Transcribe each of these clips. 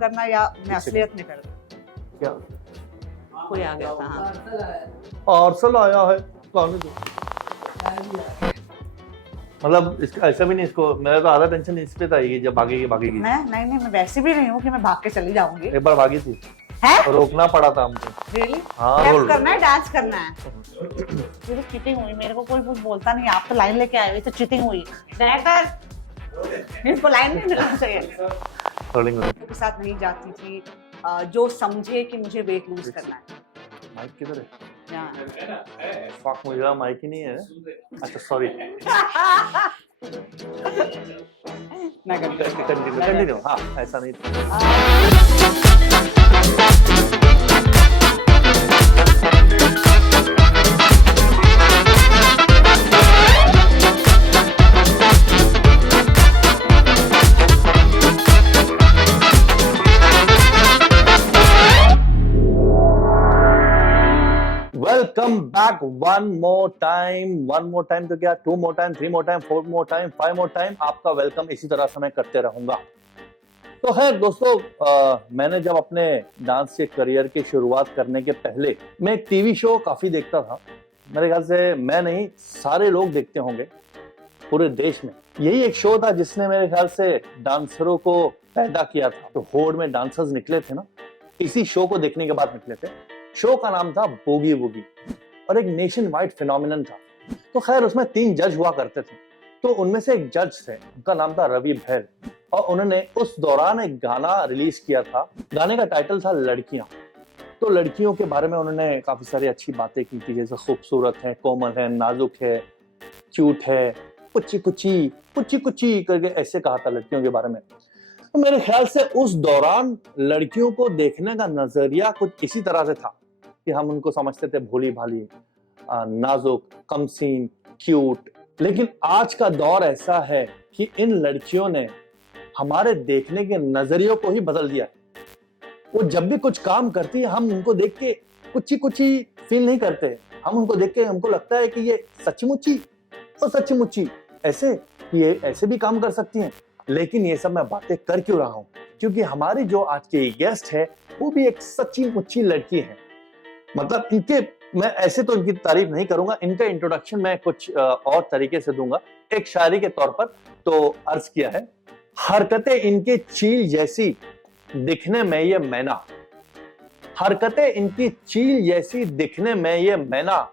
करना या मैं असलियत में कर क्या कोई आ गया था। हाँ पार्सल आया है कौन है? मतलब इसका ऐसा भी नहीं, इसको मेरा तो आधा टेंशन इस पे था कि जब भागेगी मैं नहीं मैं वैसे भी नहीं हूँ कि मैं भाग के चली जाऊंगी। एक बार भागी थी, है रोकना पड़ा था हमको। रियली? हाँ, स्टेप रोल। करना है, डांस करना है। ये तो चीटिंग हुई, मेरे को कोई कुछ बोलता नहीं, आप तो लाइन लेके आए हुए, तो चीटिंग हुई। डायरेक्टर इनको लाइन नहीं मिलना चाहिए। रोलिंग के साथ नहीं जाती थी जो समझे कि मुझे वेट लूज करना है। माइक किधर है? यहाँ। फक, मुझे लगा माइक ही नहीं है। अच्छा सॉरी। मैं कंटिन्यू। हाँ ऐसा नहीं था। Welcome back one more time तो क्या, 2 more time, 3 more time, 4 more time, 5 more time, आपका वेलकम इसी तरह से मैं करते रहूंगा। तो है दोस्तों, मैंने जब अपने डांस के करियर की शुरुआत करने के पहले मैं एक टीवी शो काफी देखता था। मेरे ख्याल से मैं नहीं, सारे लोग देखते होंगे पूरे देश में। यही एक शो था जिसने मेरे ख्याल से डांसरों को पैदा किया था। तो होड़ में डांसर्स निकले थे ना, इसी शो को देखने के बाद निकले थे। शो का नाम था बोगी वोगी और एक नेशन वाइड फिनोमिनन था। तो खैर उसमें 3 जज हुआ करते थे। तो उनमें से एक जज थे, उनका नाम था रवि भैर, और उन्होंने उस दौरान एक गाना रिलीज किया था। गाने का टाइटल था लड़कियां। तो लड़कियों के बारे में उन्होंने काफी सारी अच्छी बातें की थी, जैसे खूबसूरत है, कोमल है, नाजुक है, क्यूट है, कुची कुची करके ऐसे कहा था लड़कियों के बारे में। तो मेरे ख्याल से उस दौरान लड़कियों को देखने का नजरिया कुछ इसी तरह से था कि हम उनको समझते थे भोली भाली, नाजुक, कमसीन, क्यूट। लेकिन आज का दौर ऐसा है कि इन लड़कियों ने हमारे देखने के नजरियों को ही बदल दिया है। वो जब भी कुछ काम करती है, हम उनको देख के कुची फील नहीं करते। हम उनको देख के हमको लगता है कि ये सच्ची ऐसे, ये ऐसे भी काम कर सकती हैं। लेकिन ये सब मैं बातें कर क्यों रहा हूं? क्योंकि हमारी जो आज की गेस्ट है वो भी एक सच्ची मुच्ची लड़की है। मतलब इनके, मैं ऐसे तो इनकी तारीफ नहीं करूंगा, इनका इंट्रोडक्शन मैं कुछ और तरीके से दूंगा। एक शायरी के तौर पर तो अर्ज किया है, हरकतें इनके चील जैसी दिखने में ये मैना, हरकतें इनकी चील जैसी दिखने में ये मैना,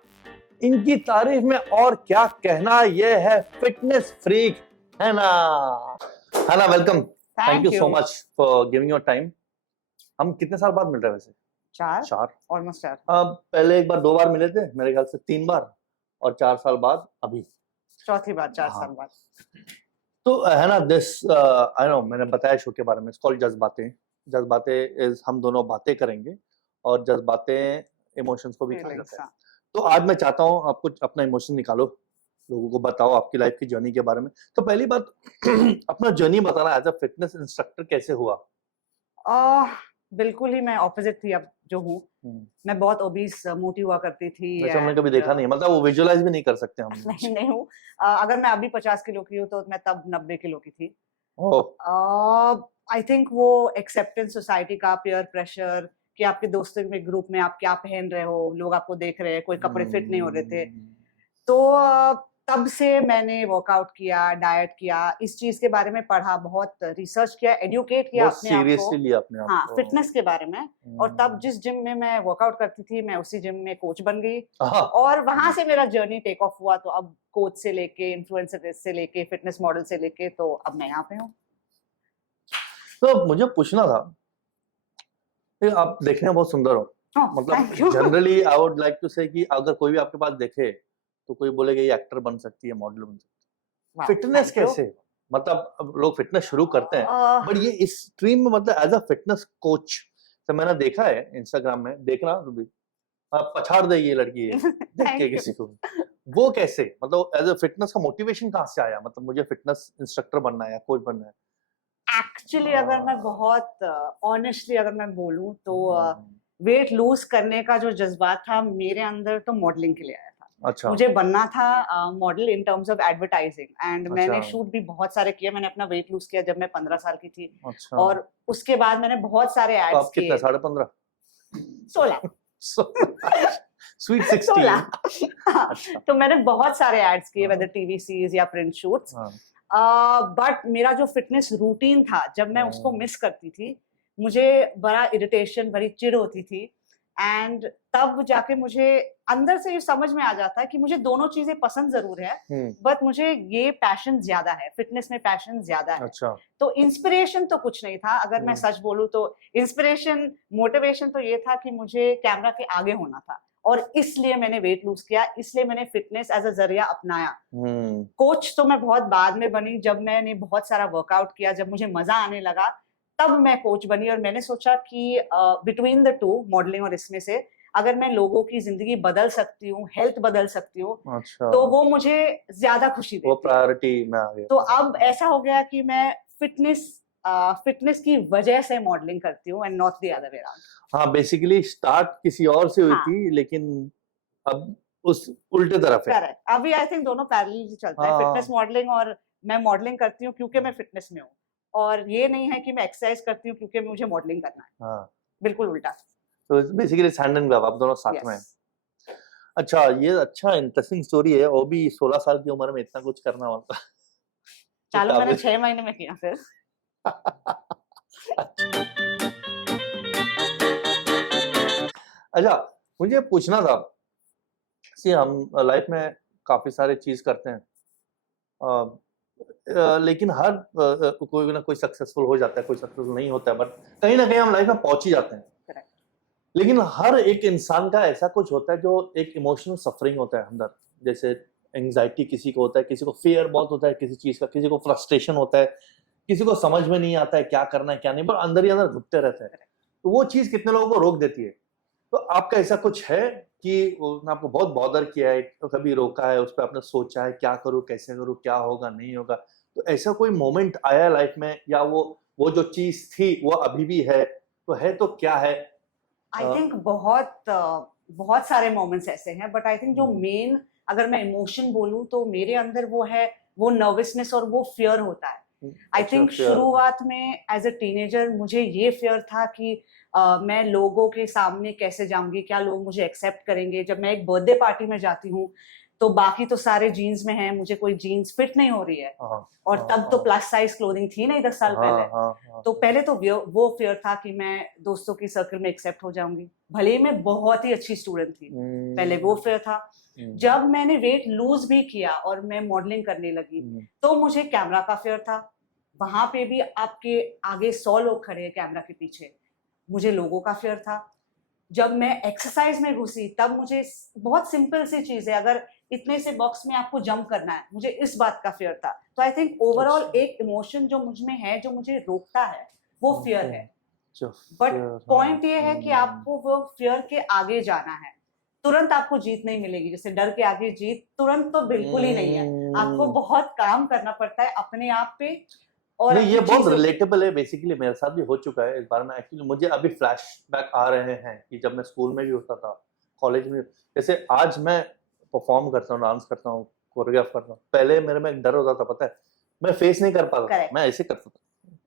इनकी तारीफ में और क्या कहना, ये है फिटनेस फ्रीक, है ना welcome. Thank you so much for giving your time. हम कितने साल बाद मिल रहे हैं वैसे? 4 ऑलमोस्ट 4। पहले एक बार 2 बार मिले थे मेरे ख्याल से, 3 बार, और 4 साल बाद अभी चौथी बार 4 साल बाद। तो है ना, दिस आई नो, मैंने बताया शो के बारे में, कॉल्ड जज्बातें इज, हम दोनों बातें करेंगे और जज्बातें इमोशंस को भी खा जाते हैं। तो आज मैं चाहता हूँ आप कुछ अपना इमोशन निकालो, लोगों को बताओ आपकी लाइफ की जर्नी के बारे में। तो पहली बात अपना जर्नी बताना, एज अ फिटनेस इंस्ट्रक्टर कैसे हुआ? बिल्कुल ही मैं ऑपोजिट थी अब जो हूँ। मैं बहुत ओबीस मोटी हुआ करती थी। वैसे हमने कभी देखा नहीं, मतलब वो विजुअलाइज भी नहीं कर सकते हम। नहीं हूँ। अगर मैं अभी 50 किलो की हूँ तो मैं तब 90 किलो की थी। आई थिंक वो एक्सेप्टेंस सोसाइटी का, पीयर प्रेशर कि आपके दोस्तों में ग्रुप में आप क्या पहन रहे हो, लोग आपको देख रहे हैं, कोई कपड़े फिट नहीं हो रहे थे। तो तब से मैंने वर्कआउट किया, डाइट किया, इस चीज के बारे में पढ़ा, बहुत रिसर्च किया, एडुकेट किया अपने आप को। हाँ, फिटनेस के बारे में। और तब जिस जिम में मैं वर्कआउट करती थी, मैं उसी जिम में कोच बन गई और वहां से मेरा जर्नी टेक ऑफ हुआ। तो अब कोच से लेके, इन्फ्लुएंसर से लेके, फिटनेस मॉडल से लेके, तो अब मैं यहाँ पे हूँ। तो मुझे पूछना था, आप देखने में बहुत सुंदर हो। मतलब generally I would like to say कि अगर कोई भी आपके पास देखे तो कोई बोलेगा ये एक्टर बन सकती है, मॉडल बन सकती है। फिटनेस कैसे, मतलब लोग फिटनेस शुरू करते हैं, बट ये इस स्ट्रीम में, मतलब एज अ फिटनेस कोच, तो मैंने देखा है इंस्टाग्राम में, देखना तो भी पछाड़ दे ये लड़की है देख के किसी को। वो कैसे, मतलब एज अ फिटनेस का मोटिवेशन कहाँ से आया? मतलब मुझे फिटनेस इंस्ट्रक्टर बनना है या कोच बनना है। एक्चुअली अगर मैं बहुत ऑनेस्टली अगर मैं बोलूं तो वेट लूज करने का जो जज्बा था मेरे अंदर, तो मॉडलिंग के लिए आया था। अच्छा मुझे बनना था model in terms of advertising and मैंने अच्छा शूट भी बहुत सारे किए। मैंने अपना वेट लूज किया जब मैं 15 साल की थी अच्छा। और उसके बाद मैंने बहुत सारे तो एड्स आप कितने, किए। 15.5? 16 स्वीट 16। 16 अच्छा तो मैंने बहुत सारे एड्स किए, हाँ वेदर टीवी सीरीज या प्रिंट शूट्स। हाँ बट मेरा जो फिटनेस रूटीन था, जब मैं उसको हाँ, मिस करती थी, मुझे बड़ा इरिटेशन, बड़ी चिढ़ होती थी। एंड तब जाके मुझे अंदर से ये समझ में आ जाता है कि मुझे दोनों चीजें पसंद जरूर है, बट मुझे ये पैशन ज्यादा है, फिटनेस में पैशन ज्यादा है। अच्छा तो इंस्पिरेशन तो कुछ नहीं था, अगर मैं हम्म, सच बोलूं तो इंस्पिरेशन, मोटिवेशन तो ये था कि मुझे कैमरा के आगे होना था, और इसलिए मैंने वेट लूज किया, इसलिए मैंने फिटनेस एज अ जरिया अपनाया। कोच तो मैं बहुत बाद में बनी, जब मैंने बहुत सारा वर्कआउट किया, जब मुझे मजा आने लगा, तब मैं कोच बनी। और मैंने सोचा कि बिटवीन द टू, मॉडलिंग और इसमें से, अगर मैं लोगों की जिंदगी बदल सकती हूँ, हेल्थ बदल सकती हूँ, अच्छा तो वो मुझे ज्यादा खुशी वो देती है। प्रायोरिटी में आ गया। तो अब ऐसा हो गया कि मैं फिटनेस की वजह से मॉडलिंग करती हूँ and not the other way around. हाँ बेसिकली स्टार्ट किसी और से हुई हाँ थी, लेकिन अब उस उल्टे तरफ है। करेक्ट, अभी आई थिंक दोनों पैरेलल चलता है, फिटनेस हाँ मॉडलिंग, और मैं मॉडलिंग करती हूँ क्योंकि मैं फिटनेस में हूँ, और ये नहीं है कि मैं एक्सरसाइज करती हूँ क्योंकि मुझे मॉडलिंग करना है, हाँ बिल्कुल उल्टा। तो बेसिकली हैंड एंड ग्लव, आप दोनों साथ में हैं। यस। अच्छा, ये अच्छा इंटरेस्टिंग स्टोरी है। वो भी 16 साल की उम्र में इतना कुछ करना होता तो चालू मैंने काबिल। 6 महीने में किया फिर। अच्छा, मुझे पूछना था कि हम लाइफ में काफी सारे चीज करते हैं, लेकिन हर कोई ना कोई सक्सेसफुल हो जाता है, कोई सक्सेसफुल नहीं होता है, बट कहीं ना कहीं हम लाइफ में पहुंच ही जाते हैं। Correct. लेकिन हर एक इंसान का ऐसा कुछ होता है जो एक इमोशनल सफरिंग होता है अंदर, जैसे एंजाइटी किसी को होता है, किसी को फियर बहुत होता है किसी चीज का, किसी को फ्रस्ट्रेशन होता है, किसी को समझ में नहीं आता है क्या करना है क्या नहीं, पर अंदर ही अंदर घुटते रहते हैं। तो वो चीज कितने लोगों को रोक देती है। तो आपका ऐसा कुछ है कि उसने आपको बहुत बॉदर किया है, तो कभी रोका है, उस पर आपने सोचा है क्या करूं कैसे करूं, क्या होगा नहीं होगा, तो ऐसा कोई मोमेंट आया लाइफ में, या वो जो चीज थी वो अभी भी है, तो क्या है? आई थिंक बहुत सारे मोमेंट्स ऐसे हैं, बट आई थिंक जो मेन, अगर मैं इमोशन बोलूं तो मेरे अंदर वो है, वो नर्वसनेस और वो फियर होता है। आई अच्छा थिंक fear। शुरुआत में एज अ टीनेजर मुझे ये फियर था कि मैं लोगों के सामने कैसे जाऊंगी, क्या लोग मुझे एक्सेप्ट करेंगे। जब मैं एक बर्थडे पार्टी में जाती हूँ तो बाकी तो सारे जीन्स में हैं, मुझे कोई जीन्स फिट नहीं हो रही है, और तब तो प्लस साइज क्लोथिंग थी नहीं 10 साल पहले। तो पहले तो वो फियर था कि मैं दोस्तों की सर्कल में एक्सेप्ट हो जाऊंगी, भले ही मैं बहुत ही अच्छी स्टूडेंट थी, पहले वो फियर था। जब मैंने वेट लूज भी किया और मैं मॉडलिंग करने लगी, तो मुझे कैमरा का फियर था। वहां पे भी आपके आगे 100 लोग खड़े हैं कैमरा के पीछे, मुझे लोगों का फियर था। जब मैं एक्सरसाइज में घुसी तब मुझे बहुत सिंपल सी चीज है, अगर इतने से बॉक्स में आपको जंप करना है, मुझे इस बात का फियर था। तो आई थिंक ओवरऑल अच्छा। एक इमोशन जो मुझ में है, जो मुझे रोकता है, वो फियर है। जो बट fear, पॉइंट ये है कि आपको वो फियर के आगे जाना है। तुरंत आपको जीत नहीं मिलेगी, जैसे डर के आगे जीत तुरंत तो बिल्कुल ही नहीं है। आपको बहुत काम करना पड़ता है अपने आप पे, और नहीं, ये अपनी बहुत चीजों। रिलेटेबल है, बेसिकली मेरे साथ भी हो चुका है इस बारे में। एक्चुअली मुझे अभी फ्लैशबैक आ रहे हैं कि जब मैं स्कूल में भी होता था, कॉलेज में, जैसे आज मैं परफॉर्म करता हूँ, डांस करता हूँ, कोरियोग्राफ करता हूँ, पहले मेरे में एक डर होता था, पता है, मैं फेस नहीं कर पाता था, Correct. मैं ऐसे करता था,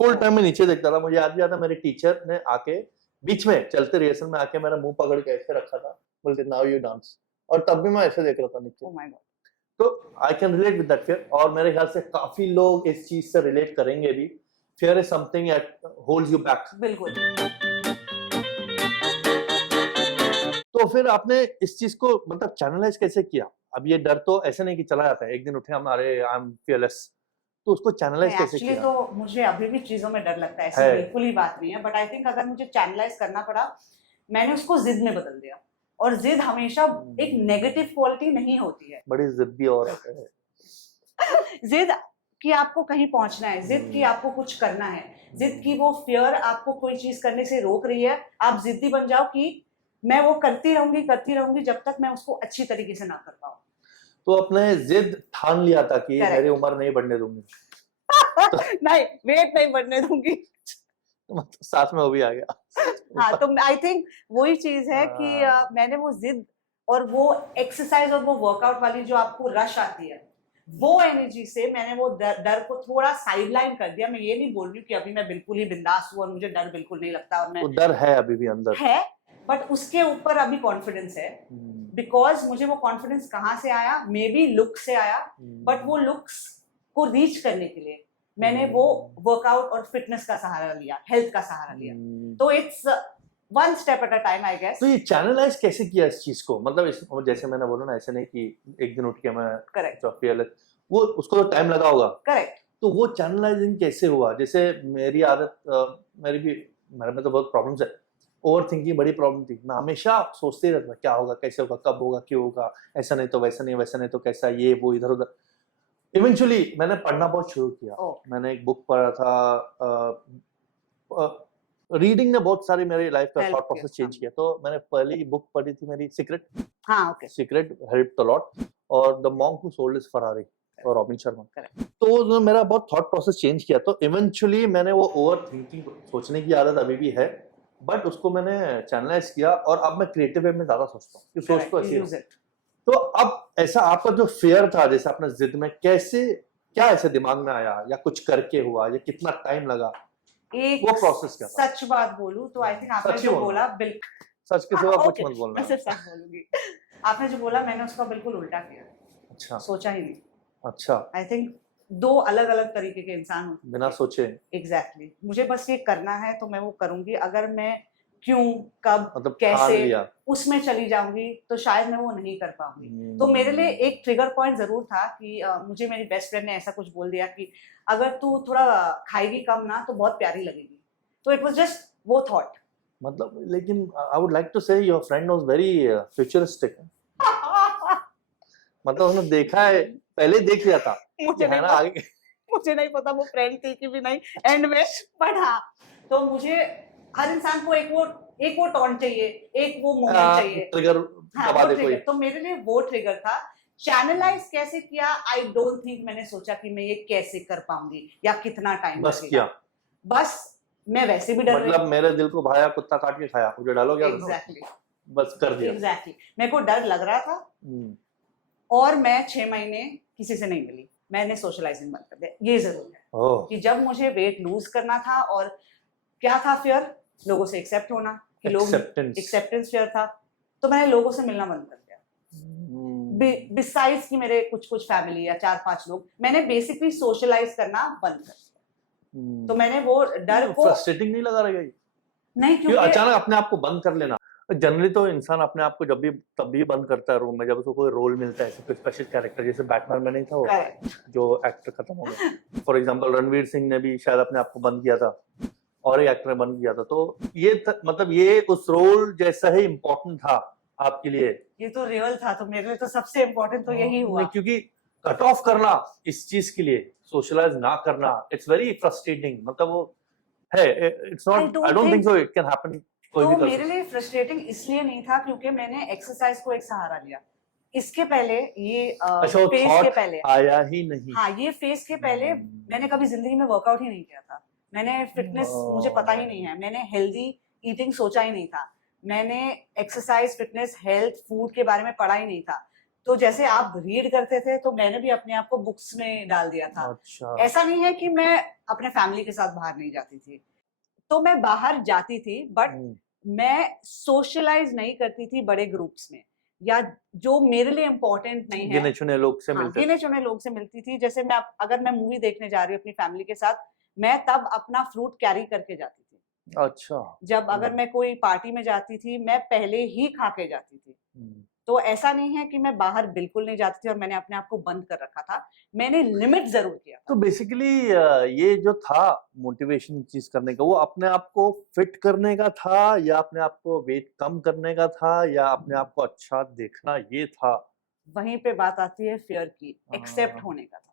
फुल टाइम में नीचे देखता था। मुझे याद भी आता, मेरे टीचर ने आके बीच में चलते रिहर्सल में आके मेरा मुंह पकड़ के ऐसे रखा था, बोलते नाउ यू डांस, और तब भी मैं ऐसे देख रहा था नीचे। Oh my God. तो I can relate with that fear, और मेरे ख्याल से काफी लोग इस चीज से रिलेट करेंगे भी। Fear is something that holds you back. बिल्कुल। तो फिर आपने इस चीज को मतलब चैनलाइज कैसे किया? अब ये डर तो ऐसे नहीं कि चला जाता है, एक दिन उठे हम, अरे आई एम फियरलेस, तो उसको चैनलाइज कैसे एक्चुअली किया? तो मुझे अभी भी चीजों में डर लगता है, ऐसी है बिल्कुल ही बात नहीं है, बट आई थिंक अगर मुझे चैनलाइज करना पड़ा, मैंने उसको जिद में बदल दिया। और जिद हमेशा एक नेगेटिव क्वालिटी नहीं होती है। बड़ी जिद्दी औरत है। जिद कि आपको कहीं पहुंचना है, जिद कि आपको कुछ करना है, जिद की वो फियर आपको कोई चीज करने से रोक रही है, आप जिद्दी बन जाओ कि मैं वो करती रहूंगी जब तक मैं उसको अच्छी तरीके से ना कर पाऊं। तो अपने जिद ठान लिया था कि Correct. मेरी उम्र नहीं बढ़ने दूंगी। नहीं, वेट नहीं बढ़ने दूंगी। मतलब साथ में वो भी आ गया। हाँ, तो आई थिंक वही चीज है कि हाँ। मैंने वो जिद और वो एक्सरसाइज और वो वर्कआउट वाली जो आपको रश आती है, वो एनर्जी से मैंने वो डर को थोड़ा साइडलाइन कर दिया। मैं ये नहीं बोल रही हूँ कि अभी मैं बिल्कुल ही बिंदास हूँ और मुझे डर बिल्कुल नहीं लगता, और मैं तो डर है अभी भी अंदर है, बट उसके ऊपर अभी कॉन्फिडेंस है। बिकॉज मुझे वो कॉन्फिडेंस कहाँ से आया, मे बी लुक से आया, बट वो लुक्स को रीच करने के लिए मैंने वो वर्कआउट और फिटनेस का सहारा लिया, हेल्थ का सहारा लिया। तो it's one step at a time I guess. तो ये चैनलाइज कैसे किया इस चीज को, मतलब जैसे मैंने बोला ना, ऐसे नहीं कि एक दिन उठ के मैं करेक्ट, वो उसको तो टाइम लगा होगा। करेक्ट। तो वो चैनलाइजिंग कैसे हुआ? जैसे मेरी आदत मेरे में तो बहुत प्रॉब्लम्स है, ओवर थिंकिंग बड़ी प्रॉब्लम थी। मैं हमेशा सोचते ही रहता क्या होगा, कैसे होगा, कब होगा, क्यों होगा, ऐसा नहीं तो वैसा नहीं, वैसा नहीं तो कैसा, ये वो इधर उधर। इवेंचुअली मैंने पढ़ना बहुत शुरू किया। मैंने एक बुक पढ़ा था, रीडिंग ने बहुत सारी मेरी लाइफ का थॉट प्रोसेस चेंज किया। तो मैंने पहली बुक पढ़ी थी मेरी सीक्रेट। हाँ, okay. Secret helped a lot, और the monk who sold his Ferrari और रॉबिन शर्मा। तो उसने मेरा बहुत थॉट प्रोसेस चेंज किया। तो इवेंचुअली मैंने वो ओवर थिंकिंग, सोचने की आदत अभी भी है, बट उसको मैंने चैनलाइज किया, और अब मैं क्रिएटिव वे में ज्यादा सोचता हूँ कि सोच तो ऐसी है। तो अब ऐसा आपका जो फियर था, जैसे आपने जिद में कैसे, क्या ऐसे दिमाग में आया, या कुछ करके हुआ, या कितना टाइम लगा, एक वो प्रोसेस क्या था? सच बात बोलूं तो आई थिंक आपने जो बोला बिल्कुल सच के सिवा कुछ मत बोलना। मैं सिर्फ सच बोलूंगी। आपने जो बोला मैंने उसका बिल्कुल उल्टा किया। अच्छा। सोचा ही नहीं। अच्छा। आई थिंक दो अलग अलग तरीके के इंसान होते हैं। बिना सोचे। एग्जैक्टली। मुझे बस ये करना है तो मैं वो करूंगी। अगर मैं क्यों, कब, मतलब कैसे उसमें चली जाऊंगी तो शायद मैं वो नहीं कर पाऊंगी। तो मेरे लिए एक ट्रिगर पॉइंट जरूर था कि मुझे मेरी बेस्ट फ्रेंड ने ऐसा कुछ बोल दिया कि अगर तू थोड़ा खाएगी कम ना तो बहुत प्यारी लगेगी। तो इट वाज जस्ट वो थॉट। मतलब लेकिन आई वुड लाइक टू से your friend was very futuristic. मतलब उसने देखा है, पहले देख लिया था। मुझे नहीं पता, मुझे नहीं पता वो फ्रेंड थी कि भी नहीं एंड में, बट हाँ, तो मुझे हर इंसान को एक वो टॉन्ट चाहिए, एक वो मोमेंट चाहिए, ट्रिगर दबा दे कोई। तो मेरे लिए वो ट्रिगर था। चैनलाइज कैसे किया, आई डोंट थिंक मैंने सोचा कि मैं ये कैसे कर पाऊंगी या कितना टाइम बस किया। बस मैं वैसे भी डर रही, मतलब मेरे दिल को भाया कुत्ता काट के खाया, मुझे डालो क्या? एग्जैक्टली, बस कर दिया। एग्जैक्टली। मेरे को डर लग रहा था, और मैं 6 महीने किसी से नहीं मिली। मैंने सोशलाइजिंग बंद कर दिया। ये जरूर है कि जब मुझे वेट लूज करना था, और क्या था फियर, लोगों से एक्सेप्ट होना, कि लोग एक्सेप्टेंस फियर था, तो मैंने लोगों से मिलना बंद कर दिया। बिसाइड्स कि मेरे कुछ फैमिली या 4-5 लोग, मैंने बेसिकली सोशलाइज करना बंद कर दिया। तो मैंने वो डर को, फ्रस्ट्रेटिंग नहीं लगा रहा है? नहीं, क्योंकि अचानक अपने आप को बंद कर लेना। जनरली तो इंसान अपने आप को जब भी तब भी बंद करता है रूम में, जब उसको कोई रोल मिलता है, ऐसे कोई स्पेशल कैरेक्टर, जैसे बैटमैन में नहीं था वो जो एक्टर खत्म हो गया। फॉर एग्जांपल रणवीर सिंह ने भी शायद अपने आप को बंद किया था, और एक एक्टर ने बंद किया था। तो ये मतलब ये उस रोल जैसा ही इम्पोर्टेंट था आपके लिए। ये तो रियल था, तो मेरे लिए तो सबसे इम्पोर्टेंट तो यही हुआ, क्योंकि कट ऑफ करना इस चीज के लिए, सोशलाइज ना करना, इट्स वेरी फ्रस्ट्रेटिंग। मतलब वो है, it's not, I don't think so it can happen. तो मेरे लिए फ्रस्ट्रेटिंग इसलिए नहीं था क्योंकि मैंने एक्सरसाइज को एक सहारा लिया। इसके पहले ये फेज के पहले आया ही नहीं। हाँ, ये फेज के पहले मैंने कभी जिंदगी में वर्कआउट ही नहीं किया था। मैंने फिटनेस, मुझे पता ही नहीं है, मैंने हेल्दी ईटिंग सोचा ही नहीं था, मैंने एक्सरसाइज, फिटनेस, हेल्थ, फूड के बारे में पढ़ा ही नहीं था। तो जैसे आप रीड करते थे तो मैंने भी अपने आप को बुक्स में डाल दिया था। अच्छा। ऐसा नहीं है कि मैं अपने फैमिली के साथ बाहर नहीं जाती थी, तो मैं बाहर जाती थी, बट मैं सोशलाइज नहीं करती थी बड़े ग्रुप्स में, या जो मेरे लिए इम्पोर्टेंट नहीं है, गिने चुने लोग से मिलती, गिने चुने लोग से मिलती थी। जैसे मैं अगर मैं मूवी देखने जा रही हूँ अपनी फैमिली के साथ, मैं तब अपना फ्रूट कैरी करके जाती थी। अच्छा। जब अगर मैं कोई पार्टी में जाती थी, मैं पहले ही खा के जाती थी। तो ऐसा नहीं है कि मैं बाहर बिल्कुल नहीं जाती थी और मैंने अपने आप को बंद कर रखा था, मैंने लिमिट जरूर किया। तो बेसिकली ये जो था मोटिवेशन चीज करने का, वो अपने आप को फिट करने का था, या अपने आप को वेट कम करने का था, या अपने आप को अच्छा देखना, ये था? वहीं पे बात आती है फियर की, एक्सेप्ट होने का था।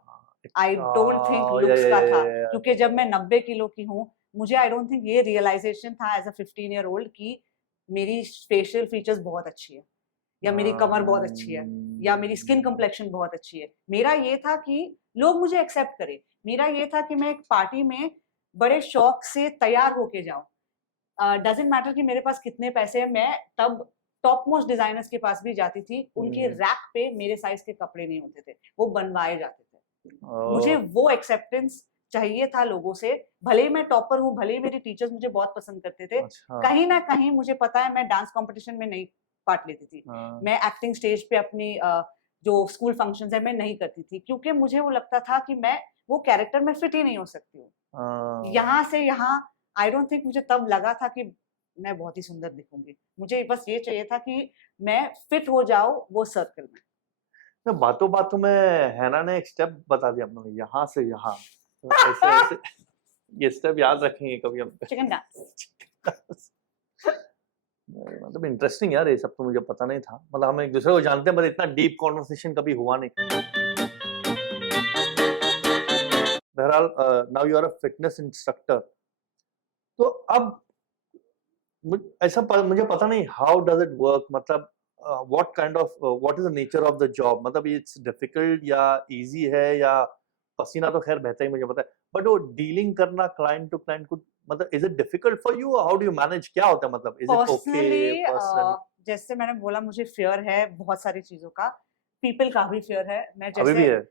आई डोंट थिंक लुक्स का था, क्योंकि जब मैं 90 किलो की हूँ, मुझे आई डोंट थिंक ये रियलाइजेशन था एज अ 15 ईयर ओल्ड कि मेरी फेशियल फीचर्स बहुत अच्छी है, या मेरी कमर बहुत अच्छी है, या मेरी स्किन कम्प्लेक्शन बहुत अच्छी है। मेरा ये था कि लोग मुझे एक्सेप्ट करें। मेरा ये था कि मैं एक पार्टी में बड़े शौक से तैयार होके जाऊं। डजंट मैटर कि मेरे पास कितने पैसे हैं, मैं तब टॉप मोस्ट डिजाइनर्स के पास भी जाती थी, उनके रैक पे मेरे साइज के कपड़े नहीं होते थे, वो बनवाए जाते थे। मुझे वो एक्सेप्टेंस चाहिए था लोगों से, भले ही मैं टॉपर हूँ, भले ही मेरे टीचर्स मुझे बहुत पसंद करते थे, अच्छा, कहीं ना कहीं मुझे पता है मैं डांस कंपटीशन में नहीं पार्ट लेती थी, हाँ, मैं एक्टिंग स्टेज पे अपनी जो स्कूल फंक्शंस है मैं नहीं करती थी, क्योंकि मुझे वो लगता था कि मैं वो कैरेक्टर में फिट ही नहीं हो सकती हूँ। हाँ। यहाँ से यहाँ आई डोंट थिंक मुझे तब लगा था कि मैं बहुत ही सुंदर दिखूंगी, मुझे बस ये चाहिए था कि मैं फिट हो जाऊं वो सर्कल में। तो बातों बातों में हैना ने एक स्टेप बता दिया हम लोग, यहाँ से यहाँ, तो ऐसे ऐसे ये स्टेप याद रखेंगे कभी हम। Chicken dance. मतलब इंटरेस्टिंग यार, ये सब तो मुझे पता नहीं था। मतलब हम एक दूसरे को जानते हैं, पर इतना डीप कॉन्वर्सेशन कभी हुआ नहीं। बहरहाल, now you are a fitness instructor, तो अब ऐसा मुझे पता नहीं हाउ डज इट वर्क, मतलब what kind of what is the nature of the job, मतलब इट्स डिफिकल्ट या इजी है, या पसीना तो खैर बहता ही मुझे पता है, बट वो डीलिंग करना क्लाइंट टू क्लाइंट को, मतलब is it difficult for you, how do you manage, क्या होता है, मतलब is it okay personally personally? जैसे मैंने बोला मुझे फियर है बहुत सारी चीजों का, पीपल का भी फियर है, मैं अभी भी जैसे है?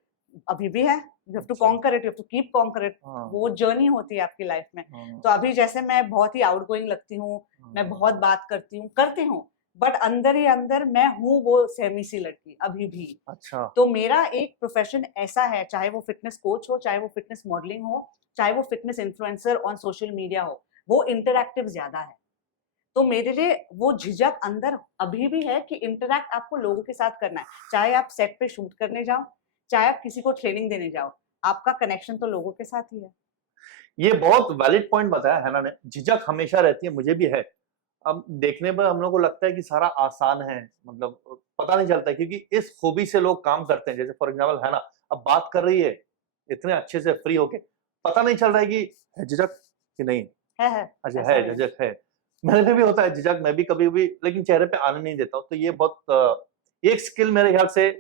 अभी भी है, यू हैव टू अच्छा। Conquer it, you have to keep conquer it, हाँ, वो जर्नी होती है आपकी लाइफ में। हाँ, तो अभी जैसे मैं बहुत ही आउटगोइंग लगती हूँ, मैं बहुत बात करती हूँ, बट अंदर ही अंदर मैं हूँ वो सहमी सी लड़की अभी भी। अच्छा, तो मेरा एक प्रोफेशन ऐसा है, चाहे वो फिटनेस कोच हो, चाहे वो फिटनेस मॉडलिंग हो, चाहे वो fitness influencer on social media हो, वो इंटरैक्टिव ज्यादा है। तो मेरे लिए वो झिझक अंदर अभी भी है कि इंटरैक्ट आपको लोगों के साथ करना है, चाहे आप सेट पे शूट करने जाओ, चाहे आप किसी को ट्रेनिंग देने जाओ, आपका कनेक्शन तो लोगों के साथ ही है। ये बहुत वैलिड पॉइंट बताया हैना ने। झिझक हमेशा रहती है, मुझे भी है। अब देखने पर हम लोग को लगता है कि सारा आसान है, मतलब पता नहीं चलता, क्योंकि इस खूबी से लोग काम करते हैं। जैसे फॉर एग्जाम्पल हैना अब बात कर रही है इतने अच्छे से फ्री होके, पता नहीं चल रहा है कि है झिझक कि नहीं। है अच्छा, ऐसा है है। झिझक है। मेरे पे भी होता है झिझक, मैं भी कभी भी, लेकिन चेहरे पे आने नहीं देता हूँ। तो ये बहुत ये एक स्किल मेरे ख्याल से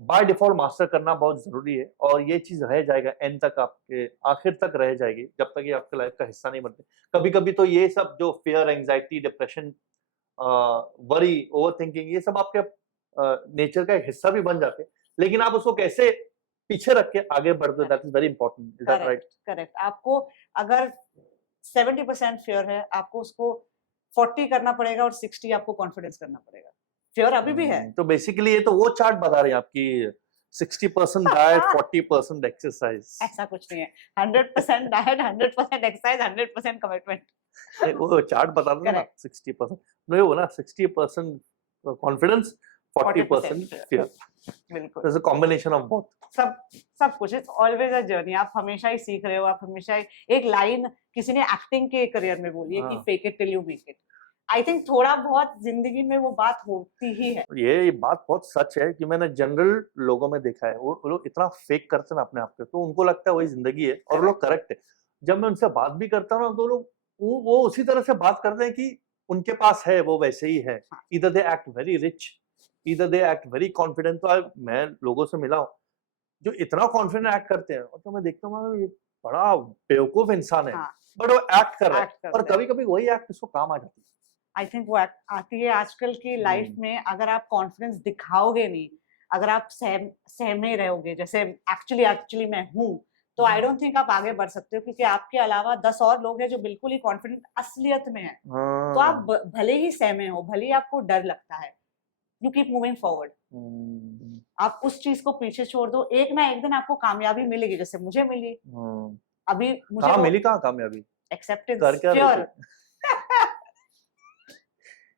बाय डिफॉल्ट मास्टर करना बहुत जरूरी है, और ये चीज रह जाएगा एंड तक, आपके आखिर तक रह जाएगी, जब तक ये आपके लाइफ का हिस्सा नहीं बनते। कभी कभी तो ये सब जो fear, anxiety, depression, worry, over thinking, ये सब आपके नेचर का एक हिस्सा भी बन जाते हैं, लेकिन आप उसको कैसे पीछे रख के आगे बढ़ते, that is very important. Is that right? Correct correct. आपको अगर 70% फियर है, आपको उसको 40 करना पड़ेगा और 60 आपको कॉन्फिडेंस करना पड़ेगा। फियर अभी भी है। तो बेसिकली ये तो वो चार्ट बता रही है आपकी, 60% डाइट, 40% एक्सरसाइज। ऐसा कुछ नहीं है, 100% डाइट, 100% एक्सरसाइज, 100% कमिटमेंट। वो चार्ट बता दो ना, करेक्ट। 60%, नहीं वो ना 60% कॉन्फिडेंस, 40% 40% फियर, बिल्कुल। there's a combination of both. सब सब कुछ इट्स ऑलवेज अ जर्नी, आप हमेशा ही सीख रहे हो, आप हमेशा ही, एक लाइन किसी ने एक्टिंग के करियर में बोली है कि हाँ। Fake it till you make it. I think थोड़ा बहुत जिंदगी में वो बात होती ही है। ये बात बहुत सच है कि मैंने जनरल लोगों में देखा है, वो लोग इतना फेक करते हैं ना अपने आप पे, तो उनको लगता है वही जिंदगी है, और वो लोग करेक्ट है। जब मैं उनसे बात भी करता हूँ ना, तो लोग वो उसी तरह से बात करते हैं कि उनके पास है, वो वैसे ही है। इधर दे एक्ट वेरी रिच, इधर दे एक्ट वेरी कॉन्फिडेंट। तो मैं लोगों से मिला हूँ जो इतना कॉन्फिडेंट एक्ट करते हैं, और तो मैं देखता हूँ ये बड़ा बेवकूफ इंसान है, हाँ, बट वो एक्ट कर रहा है, एक्ट करते और हैं। कभी कभी वही एक्ट उसको काम आ जाती है। आई थिंक वो आती है आजकल की लाइफ में। अगर आप कॉन्फिडेंस दिखाओगे नहीं, अगर आप सहमे रहोगे जैसे एक्चुअली मैं हूँ, तो आई डोंट थिंक आप आगे बढ़ सकते हो, क्योंकि आपके अलावा 10 और लोग हैं जो बिल्कुल ही कॉन्फिडेंट असलियत में है। तो आप भले ही सहमे हो, भले ही आपको डर लगता है, यू कीप मूविंग फॉरवर्ड। आप उस चीज को पीछे छोड़ दो, एक ना एक दिन आपको कामयाबी मिलेगी, जैसे मुझे मिली। अभी मुझे कहाँ मिली, कहाँ कामयाबी, एक्सेप्टेंस, कर क्या रहे प्योर।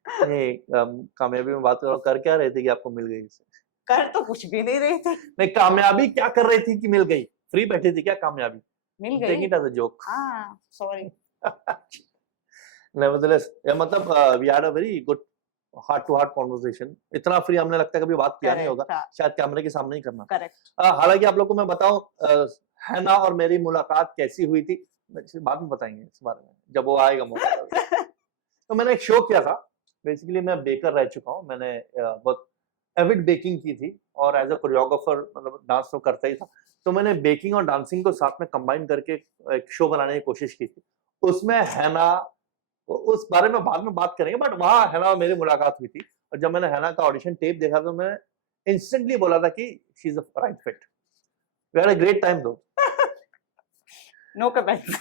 नहीं, कामयाबी में बात करो, कर क्या रहे थे कि आपको मिल गई इसे? कर तो कुछ भी नहीं रहे थे, नहीं, कामयाबी क्या कर रही थी कि मिल गई? फ्री बैठे थे क्या कामयाबी? मिल टेक गई। It as a joke. हाँ, सॉरी। नेवरदलेस, मतलब we had a very good heart to heart conversation. इतना फ्री हमने लगता है कभी बात किया नहीं होगा, शायद कैमरे के सामने ही करना। करेक्ट। हालांकि आप लोग को मैं बताऊं, हैना और मेरी मुलाकात कैसी हुई थी, बाद में बताएंगे इस बारे में, जब वो आएगा मौका। तो मैंने एक शो किया था, बेसिकली मैं बेकर रह चुका हूँ, मैंने बहुत एविड बेकिंग की थी, और एज अ कोरियोग्राफर मतलब डांस तो करता ही था, तो मैंने बेकिंग और डांसिंग को साथ में कंबाइन करके एक शो बनाने की कोशिश की थी। उसमें हैना, उस बारे में बाद में बात करेंगे, बट वहाँ हैना और मेरी मुलाकात हुई थी। और जब मैंने हैना का ऑडिशन टेप देखा तो मैं इंस्टेंटली बोला था कि she is the right fit. We had a great time though. No comments.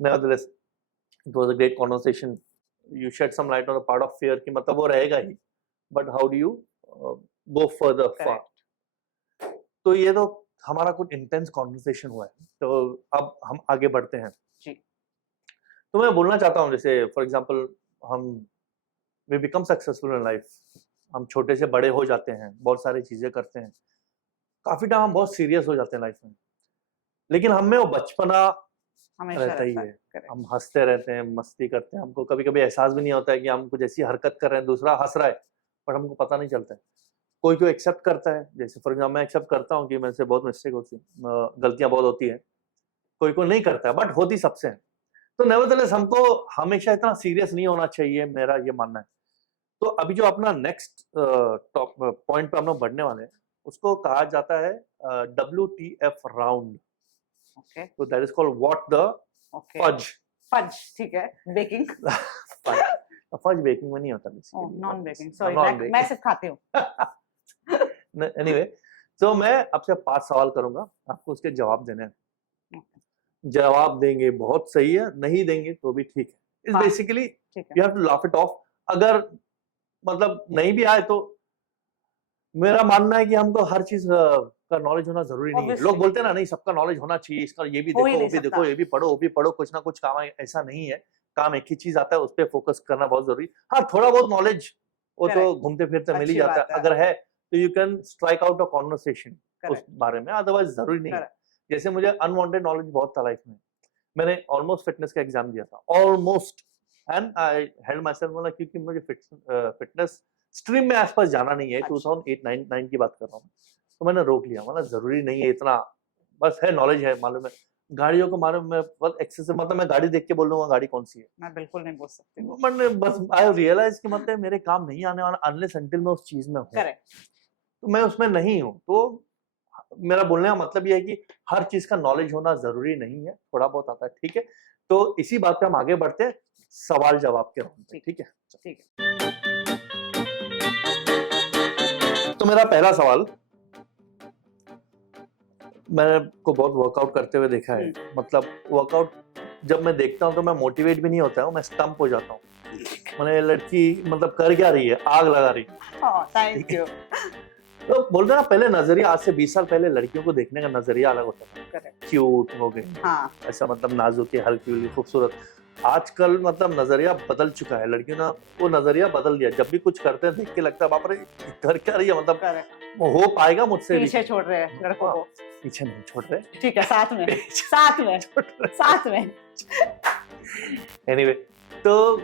Nevertheless, it was a great conversation. You shed some light on the part of fear कि मतलब वो रहेगा ही, but how do you go further far? तो ये तो हमारा कुछ intense conversation हुआ है, तो अब हम आगे बढ़ते हैं। जी। तो मैं बोलना चाहता हूँ, जैसे फॉर एग्जांपल हम we become successful in life, हम छोटे से बड़े हो जाते हैं, बहुत सारी चीजें करते हैं, काफी टाइम हम बहुत सीरियस हो जाते हैं लाइफ में, लेकिन हम में वो बचपना रहता ही है। हम हंसते रहते हैं, मस्ती करते हैं, हमको कभी कभी एहसास भी नहीं होता है कि हम कुछ ऐसी हरकत कर रहे हैं, दूसरा हंस रहा है, पर हमको पता नहीं चलता है। कोई को एक्सेप्ट करता है, जैसे फॉर एग्जाम्पल मैं एक्सेप्ट करता हूँ कि मेरे से बहुत मिस्टेक होती है, गलतियां बहुत होती है, कोई को नहीं करता है, बट होती सबसे है। तो नेवरदलेस हमको हमेशा इतना सीरियस नहीं होना चाहिए, मेरा ये मानना है। तो अभी जो अपना नेक्स्ट टॉप पॉइंट पे हम लोग बढ़ने वाले हैं, उसको कहा जाता है WTF राउंड। ओके। तो that is called what the fudge. Fudge, ठीक है, बेकिंग। फज बेकिंग में नहीं होता बेसिकली, नॉन बेकिंग, सॉरी, मैं सिर्फ खाती हूँ। एनीवे, तो मैं आपसे 5 सवाल करूंगा, आपको उसके जवाब देने हैं। जवाब देंगे बहुत सही है, नहीं देंगे तो भी ठीक है। It's basically you have to laugh it off. अगर मतलब नहीं भी आए तो मेरा मानना है कि हमको हर चीज का नॉलेज होना जरूरी नहीं है। लोग बोलते हैं ना, नहीं सबका नॉलेज होना चाहिए, इसका ये भी देखो, वो भी देखो, ये भी पढ़ो, वो भी पढ़ो, कुछ ना कुछ काम है। ऐसा नहीं है, काम एक ही चीज आता है, उस पर फोकस करना बहुत जरूरी। हाँ, थोड़ा बहुत नॉलेज वो तो घूमते फिरते मिल ही जाता है, अगर है तो you can strike out a conversation उस बारे में, अदरवाइज जरूरी नहीं है। जैसे मुझे अनवांटेड नॉलेज बहुत था लाइफ में, मैंने ऑलमोस्ट फिटनेस का एग्जाम दिया था, almost, and I held my self, मतलब क्योंकि मुझे फिटनेस स्ट्रीम में आसपास जाना नहीं है। 2008-9 की बात कर रहा हूँ, तो मैंने रोक लिया, मतलब जरूरी नहीं है इतना, बस है नॉलेज है, मालूम है गाड़ियों को, मालूम मैं बहुत एक्सेसिव, मतलब मैं गाड़ी देख के बोल लूंगा गाड़ी कौन सी है, मैं बिल्कुल नहीं बोल सकती। मैंने बस आई रियलाइज कि मतलब मेरे काम नहीं आने वाला अनलेस अंटिल मैं उस चीज में हूँ, तो मैं उसमें नहीं हूँ। तो मेरा बोलने का मतलब ये है कि हर चीज का नॉलेज होना जरूरी नहीं है, थोड़ा बहुत आता है, ठीक है। तो इसी बात पे हम आगे बढ़ते हैं सवाल जवाब के राउंड पे, ठीक है। ठीक है। तो मेरा पहला सवाल, मैंने को बहुत वर्कआउट करते हुए देखा है, मतलब वर्कआउट जब मैं देखता हूँ तो मैं मोटिवेट भी नहीं होता हूँ, मैं स्टम्प हो जाता हूँ। मैंने लड़की मतलब कर क्या रही है, आग लगा रही है। Thank you. तो बोल रहे ना, पहले नजरिया, आज से 20 साल पहले लड़कियों को देखने का नजरिया अलग होता था, क्यूट हो गई, ऐसा मतलब नाजुक, हल्की खूबसूरत। आजकल मतलब नजरिया बदल चुका है, लड़कियों ने वो नजरिया बदल दिया, जब भी कुछ करते हैं देख के लगता है बाप रे कर क्या रही है, मतलब वो हो पाएगा मुझसे भी। पीछे छोड़ रहे हैं लड़कों को, पीछे नहीं छोड़ रहे, ठीक है, साथ में साथ में साथ में। एनीवे, तो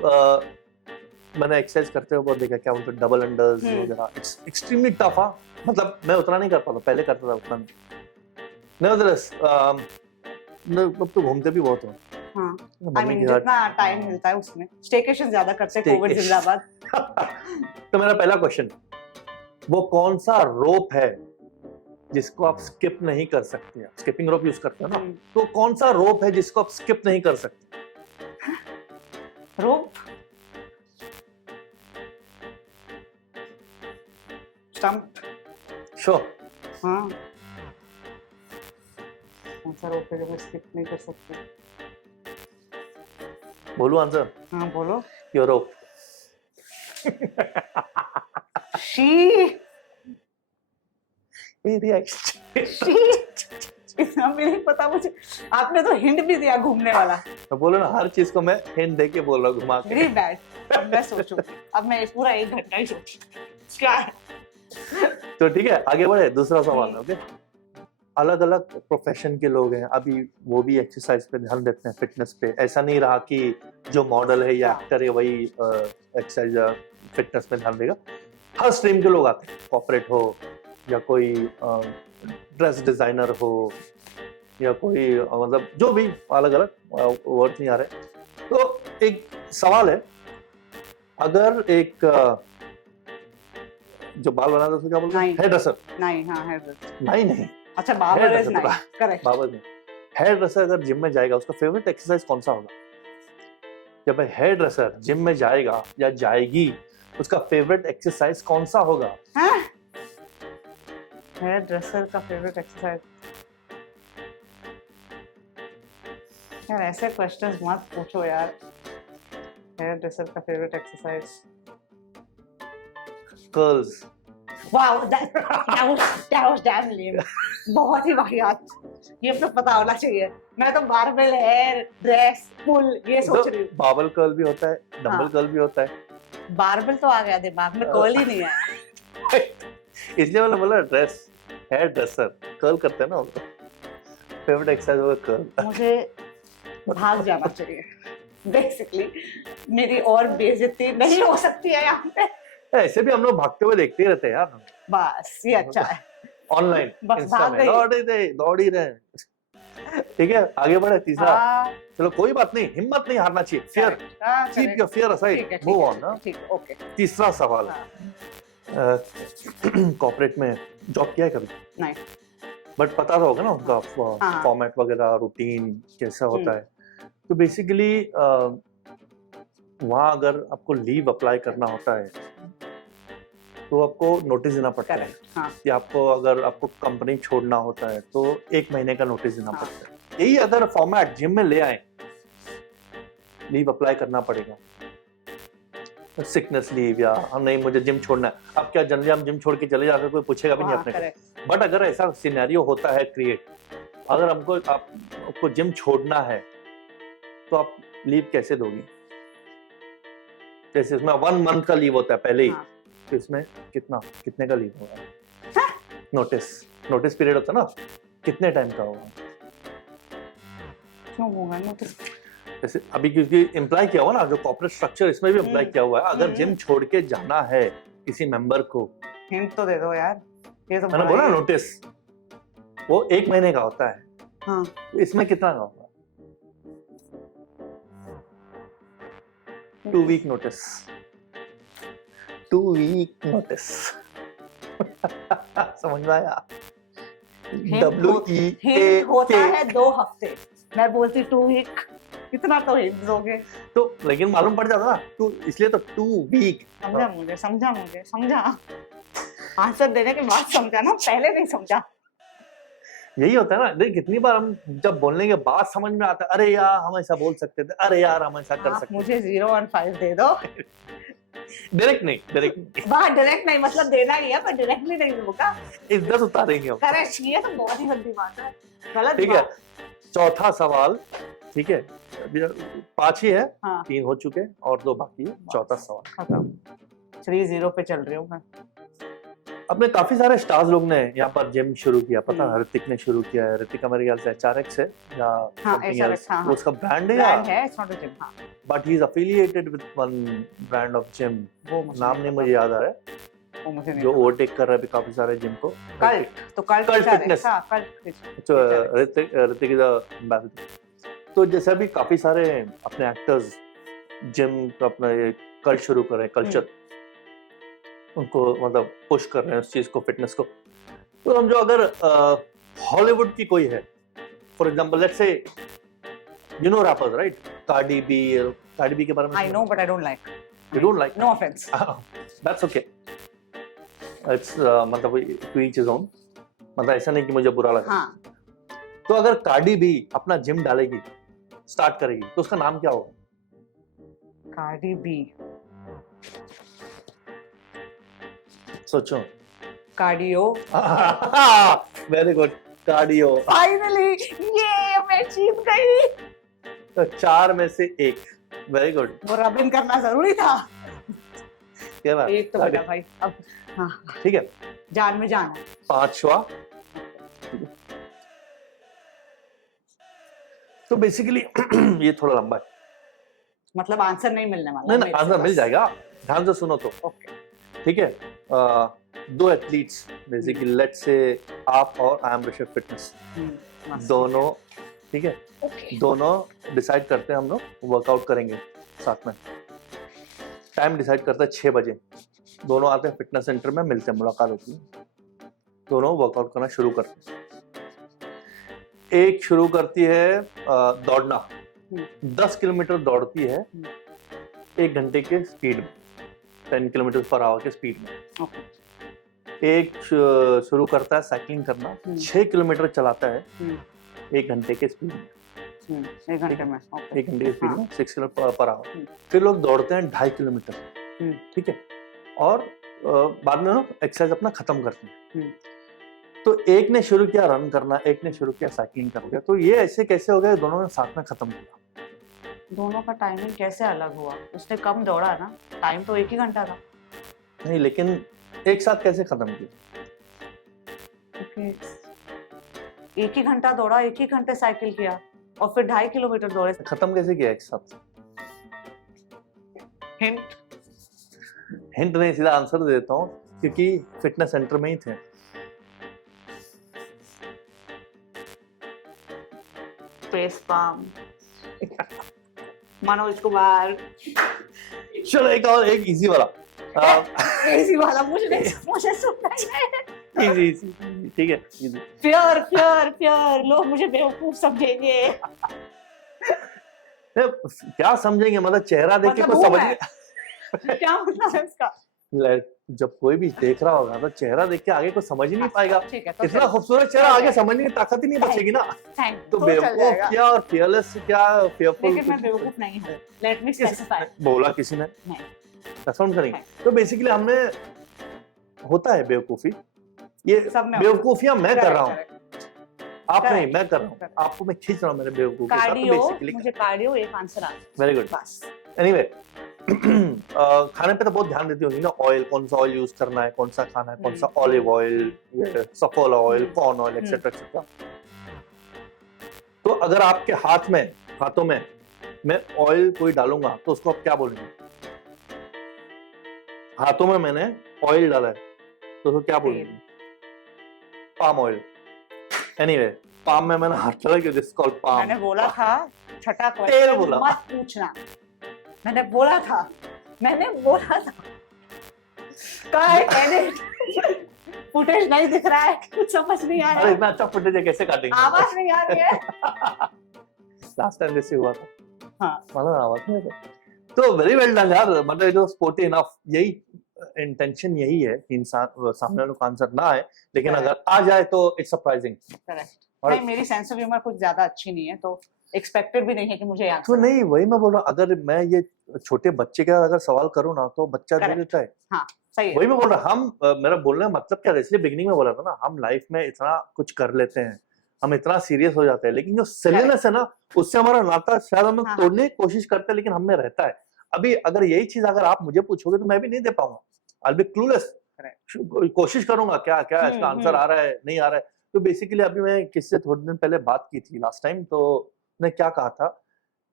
मैंने एक्सरसाइज करते हुए बहुत देखा, क्या बोलते हैं डबल अंडर्स वगैरह, इट्स एक्सट्रीमली टफ। मतलब मैं उतना नहीं कर पाता, पहले करता था उतना नहीं। नेवरदलेस अब तो घूमते भी बहुत हो। हाँ, I mean, जितना टाइम मिलता है उसमें स्टेकेशन ज्यादा करते हैं, कोविड जिंदाबाद। तो मेरा पहला क्वेश्चन, वो कौन सा रोप है जिसको आप स्किप नहीं कर सकते? स्किपिंग रोप यूज करते हो ना, तो कौन सा रोप है जिसको आप स्किप नहीं कर सकते? रोप, स्टंप, श्योर। हाँ, कौन सा रोप है जो मैं स्किप नहीं कर सकती? बोलो आंसर। हाँ बोलो। योर रोप। इतना भी नहीं पता मुझे, आपने तो हिंट भी दिया घूमने वाला। तो बोलो ना, हर चीज को मैं हिंट दे के बोल रहा हूँ, घुमा के। Very bad. मैं सोचूं, अब मैं पूरा 1 घंटा ही सोचूं क्या है। तो ठीक है, आगे बढ़े, दूसरा सवाल। ओके, अलग अलग प्रोफेशन के लोग हैं, अभी वो भी एक्सरसाइज पे ध्यान देते हैं, फिटनेस पे। ऐसा नहीं रहा कि जो मॉडल है या एक्टर है वही एक्सरसाइज फिटनेस पे ध्यान देगा। हर स्ट्रीम के लोग आते हैं, कॉर्पोरेट हो या कोई ड्रेस डिजाइनर हो या कोई मतलब जो भी, अलग अलग वर्ड नहीं आ रहे। तो एक सवाल है, अगर एक जो बाल बनाता है उसको क्या बोलते हैं? Hair dresser. नहीं, हाँ हेयर ड्रेसर। नहीं, अच्छा, barber is nice, correct. Barber नहीं, हेयर ड्रेसर अगर जिम में जाएगा, उसका फेवरेट एक्सरसाइज कौन सा होगा? जब हेयर ड्रेसर जिम में जाएगा या जाएगी, उसका फेवरेट एक्सरसाइज कौन सा होगा? हेयर ड्रेसर का फेवरेट एक्सरसाइज? यार ऐसे क्वेश्चंस मत पूछो यार। हेयर ड्रेसर का favourite exercise? Curls. Wow, that was damn lame. बहुत ही वाहियात। ये तो पता होना चाहिए। मैं तो बारबेल, हेयर, ड्रेस, पुल ये सोच रही हूँ। बाबल कर्ल भी होता है, डंबल कर्ल भी होता है। बारबेल तो आ गया दिमाग में, कर्ल ही नहीं है। इसलिए मैंने बोला ड्रेस, हेयर ड्रेसर कर्ल करते हैं ना, फेवरेट एक्सरसाइज होगा कर्ल। मुझे भाग जाना चाहिए बेसिकली। मेरी और बेइज्जती नहीं हो सकती है यहाँ पे। ऐसे भी हम लोग भागते हुए देखते ही रहते हैं यार। बस ये अच्छा है। ऑनलाइन बस इंस्टा भाग में गई। दौड़ ही रहे। ठीक है, आगे बढ़े। तीसरा, हाँ, चलो कोई बात नहीं, हिम्मत नहीं हारना चाहिए। फियर, हाँ, keep your fear aside, move on ना। ठीक है, ओके। तीसरा सवाल, हाँ। कॉर्पोरेट में जॉब किया है कभी? नहीं। बट पता तो होगा ना उनका हाँ। फॉर्मेट वगैरह, रूटीन कैसा होता है। तो बेसिकली वहाँ अगर आपको लीव अप्लाई करना होता है तो आपको नोटिस देना पड़ता है। हाँ। कि आपको अगर आपको कंपनी छोड़ना होता है तो 1 महीने का नोटिस देना हाँ। पड़ता है। यही अगर फॉर्मेट जिम में ले आए, लीव अप्लाई करना पड़ेगा। सिकनेस लीव या हम नहीं, मुझे जिम छोड़ना है। अब क्या जनरली हम जिम छोड़ के चले जाते हैं, कोई पूछेगा भी नहीं अपने को। बट अगर ऐसा सिनेरियो होता है क्रिएट, अगर आपको जिम छोड़ना है तो आप लीव कैसे दोगी? जैसे इसमें 1 मंथ का लीव होता है पहले ही। हाँ। तो इसमें कितने का लीव होगा? नोटिस पीरियड होता है ना, कितने टाइम का होगा? क्यों होगा नोटिस? जैसे अभी क्योंकि इम्प्लाई किया हुआ ना, जो कॉर्पोरेट स्ट्रक्चर इसमें भी इम्प्लाई किया हुआ है, अगर जिम छोड़ के जाना है किसी मेंबर को, हिंट तो दे दो यार। ये तो मैंने बोला नोटिस, वो 1 महीने का होता है। हाँ। तो इसमें कितना का होगा? 2 वीक नोटिस। 2 week notice. समझ में आया? हिंट होता है 2 हफ्ते। मैं बोलती 2 वीक, कितना तो हिंट दोगे? तो लेकिन मालूम पड़ जाता ना, तो इसलिए तो 2 वीक। समझा। आंसर देने के बाद समझा ना, पहले नहीं समझा। यही होता है ना। देख, कितनी बार हम जब बोलने के बाद समझ में आता है, अरे यार हम ऐसा बोल सकते थे, अरे यार हम ऐसा कर सकते थे। मुझे 0 और 5 दे दो। डायरेक्ट नहीं। डायरेक्ट नहीं मतलब देना ही है, पर डायरेक्टली नहीं दूंगा। 10 उतारेंगे हम। करेक्ट, ये तो बहुत ही गंदी बात है। गलत ठीक है, चौथा सवाल। ठीक है, 5 ही है। हाँ। 3 हो चुके और 2 बाकी है। चौथा सवाल खत्म। 3-0 पे चल रही हूँ मैं। अपने काफी सारे स्टार्स लोग ने यहाँ पर जिम शुरू किया। पता है, ऋतिक ने शुरू किया है। ऋतिक मेरे ख्याल से HRX है या HRX, हाँ, उसका ब्रांड है it's not a gym, हाँ। But he is affiliated with one brand of gym. नाम नहीं मुझे याद आ रहा है, वो मुझे नहीं जो ओवरटेक कर रहा है अभी काफी सारे जिम को। Cult fitness. तो ऋतिक इज एम्बेसडर। तो जैसे अभी काफी सारे अपने एक्टर्स जिम का अपना ये कल्ट शुरू कर रहे हैं, कल्चर उनको मतलब पुश कर रहे हैं उस चीज को, फिटनेस को। तो हम जो अगर हॉलीवुड की कोई है, for example let's say you know rappers right, Cardi B के बारे में I know but I don't like. You don't like? No offence. That's okay. It's मतलब टू ईच हिज ओन। मतलब ऐसा नहीं कि मुझे बुरा लगा। हाँ। तो अगर कार्डी बी अपना जिम डालेगी, स्टार्ट करेगी, तो उसका नाम क्या होगा? Cardi B. सोचो। Cardio. Very good, cardio. Finally ये मैं जीत गई। तो 4 में से 1। Very good. वो रबिन करना जरूरी था। क्या बात? एक तो बेटा भाई अब। हाँ। ठीक है, जान में जान है। 5वां। तो बेसिकली ये थोड़ा लंबा है, मतलब आंसर नहीं मिलने वाला। नहीं आंसर मिल जाएगा, ध्यान से सुनो तो। ओके। ठीक है, 2 एथलीट्स बेसिकली, लेट्स से आप और आई एम ऋषभ फिटनेस, दोनों। ठीक है, दोनों डिसाइड करते हैं हम लोग वर्कआउट करेंगे साथ में। टाइम डिसाइड करते हैं 6 बजे। दोनों आते हैं फिटनेस सेंटर में, मिलते हैं, मुलाकात होती है, दोनों वर्कआउट करना शुरू करते हैं। एक शुरू करती है दौड़ना, 10 किलोमीटर दौड़ती है 1 घंटे के स्पीड में, 10 किलोमीटर पर आवर के स्पीड में। एक शुरू करता है साइकिलिंग करना, 6 किलोमीटर चलाता है 1 घंटे के स्पीड में, 1 घंटे में, 1 घंटे की स्पीड में 6 किलोमीटर पर आवर। फिर लोग दौड़ते हैं 2.5 किलोमीटर, ठीक है, और बाद में लोग एक्सरसाइज अपना खत्म करते हैं। तो एक ने शुरू किया रन करना, एक ने शुरू किया साइकिलिंग करना, तो ये ऐसे कैसे हो गया दोनों ने साथ में खत्म किया? दोनों का टाइमिंग कैसे अलग हुआ? उसने कम दौड़ा ना, टाइम तो 1 ही घंटा था। नहीं, लेकिन एक साथ कैसे खत्म किया? ओके, 1 ही घंटा दौड़ा, 1 ही घंटे साइकिल किया और फिर 2.5 किलोमीटर दौड़े। खत्म कैसे किया एक साथ? हिंट नहीं, सीधा आंसर दे देता हूँ, क्योंकि फिटनेस सेंटर में ही थे। Face palm, Manoj Kumar. चलो एक इजी वाला, इजी वाला मुझे सुनना है। इजी, ठीक है, इजी। प्योर लोग मुझे बेवकूफ समझेंगे। क्या समझेंगे? मतलब चेहरा देख के मतलब कुछ समझ नहीं। क्या मतलब है इसका? जब कोई भी देख रहा होगा तो चेहरा देख के आगे कुछ समझ ही नहीं पाएगा। ठीक है, तो इतना खूबसूरत चेहरा आगे समझने की ताकत ही नहीं बचेगी ना। तो बेवकूफ क्या और fearless क्या, fearful, लेकिन मैं बेवकूफ नहीं हूँ। Let me specify. बोला किसी ने? नहीं। कसम करेंगे। तो बेसिकली हमने होता है बेवकूफी, ये बेवकूफियां मैं कर रहा हूँ, आप नहीं, मैं कर रहा हूँ, आपको मैं खींच रहा हूँ मेरे बेवकूफ के साथ। कार्डियो, मुझे कार्डियो एक आंसर आ। Very good. बस एनीवे, खाने पे तो बहुत ध्यान देती होगी ना, ऑयल, कौन सा ऑयल यूज करना है, कौन सा खाना है, कौन सा olive oil, Saffola oil, corn oil, etcetera etcetera. तो अगर आपके हाथों में मैं ऑयल कोई डालूंगा तो उसको आप क्या बोलेंगे? हाथों में मैंने ऑयल डाला है तो उसको क्या बोलेंगे? Palm oil. एनीवे, पाम में मैंने हाथ डाला, दिस कॉल्ड पाम। मैंने बोला था, छठा तेल क्वेश्चन बोला। मत पूछना। मैंने बोला था फुटेज नहीं दिख रहा है, कुछ समझ नहीं आ रहा अरे है। इतना अच्छा फुटेज है, कैसे काटेंगे? आवाज नहीं आ रही है। लास्ट टाइम जैसे हुआ था, हाँ, मतलब आवाज नहीं आ रही। तो वेरी वेल डन यार, मतलब जो स्पोर्टी इनफ, यही इंटेंशन यही है कि इंसान सामने वालों का आंसर ना आए, लेकिन अगर आ जाए तो इट्स सरप्राइजिंग। करेक्ट। नहीं, मेरी सेंस ऑफ ह्यूमर कुछ ज्यादा अच्छी नहीं है, तो एक्सपेक्टेड भी नहीं है कि मुझे आंसर। तो नहीं, वही मैं बोल रहा हूँ, अगर मैं ये छोटे बच्चे का अगर सवाल करूँ ना तो बच्चा दे देता है। हाँ, सही है। वही मैं बोल रहा हूँ, मेरा बोलने का मतलब क्या है, इसलिए बिगिनिंग में बोला था ना, हम लाइफ में इतना कुछ कर लेते हैं, हम इतना सीरियस हो जाते हैं, लेकिन जो सिलीनेस है ना, उससे हमारा नाता शायद हम तोड़ने की कोशिश करते हैं, लेकिन हम में रहता है। अभी अगर यही चीज अगर आप मुझे पूछोगे तो मैं भी नहीं दे पाऊंगा, आई विल बी क्लूलेस। कोशिश करूंगा क्या इसका आंसर आ रहा है, नहीं आ रहा है। तो बेसिकली अभी मैं किससे थोड़े दिन पहले बात की थी लास्ट टाइम, तो मैं क्या कहा था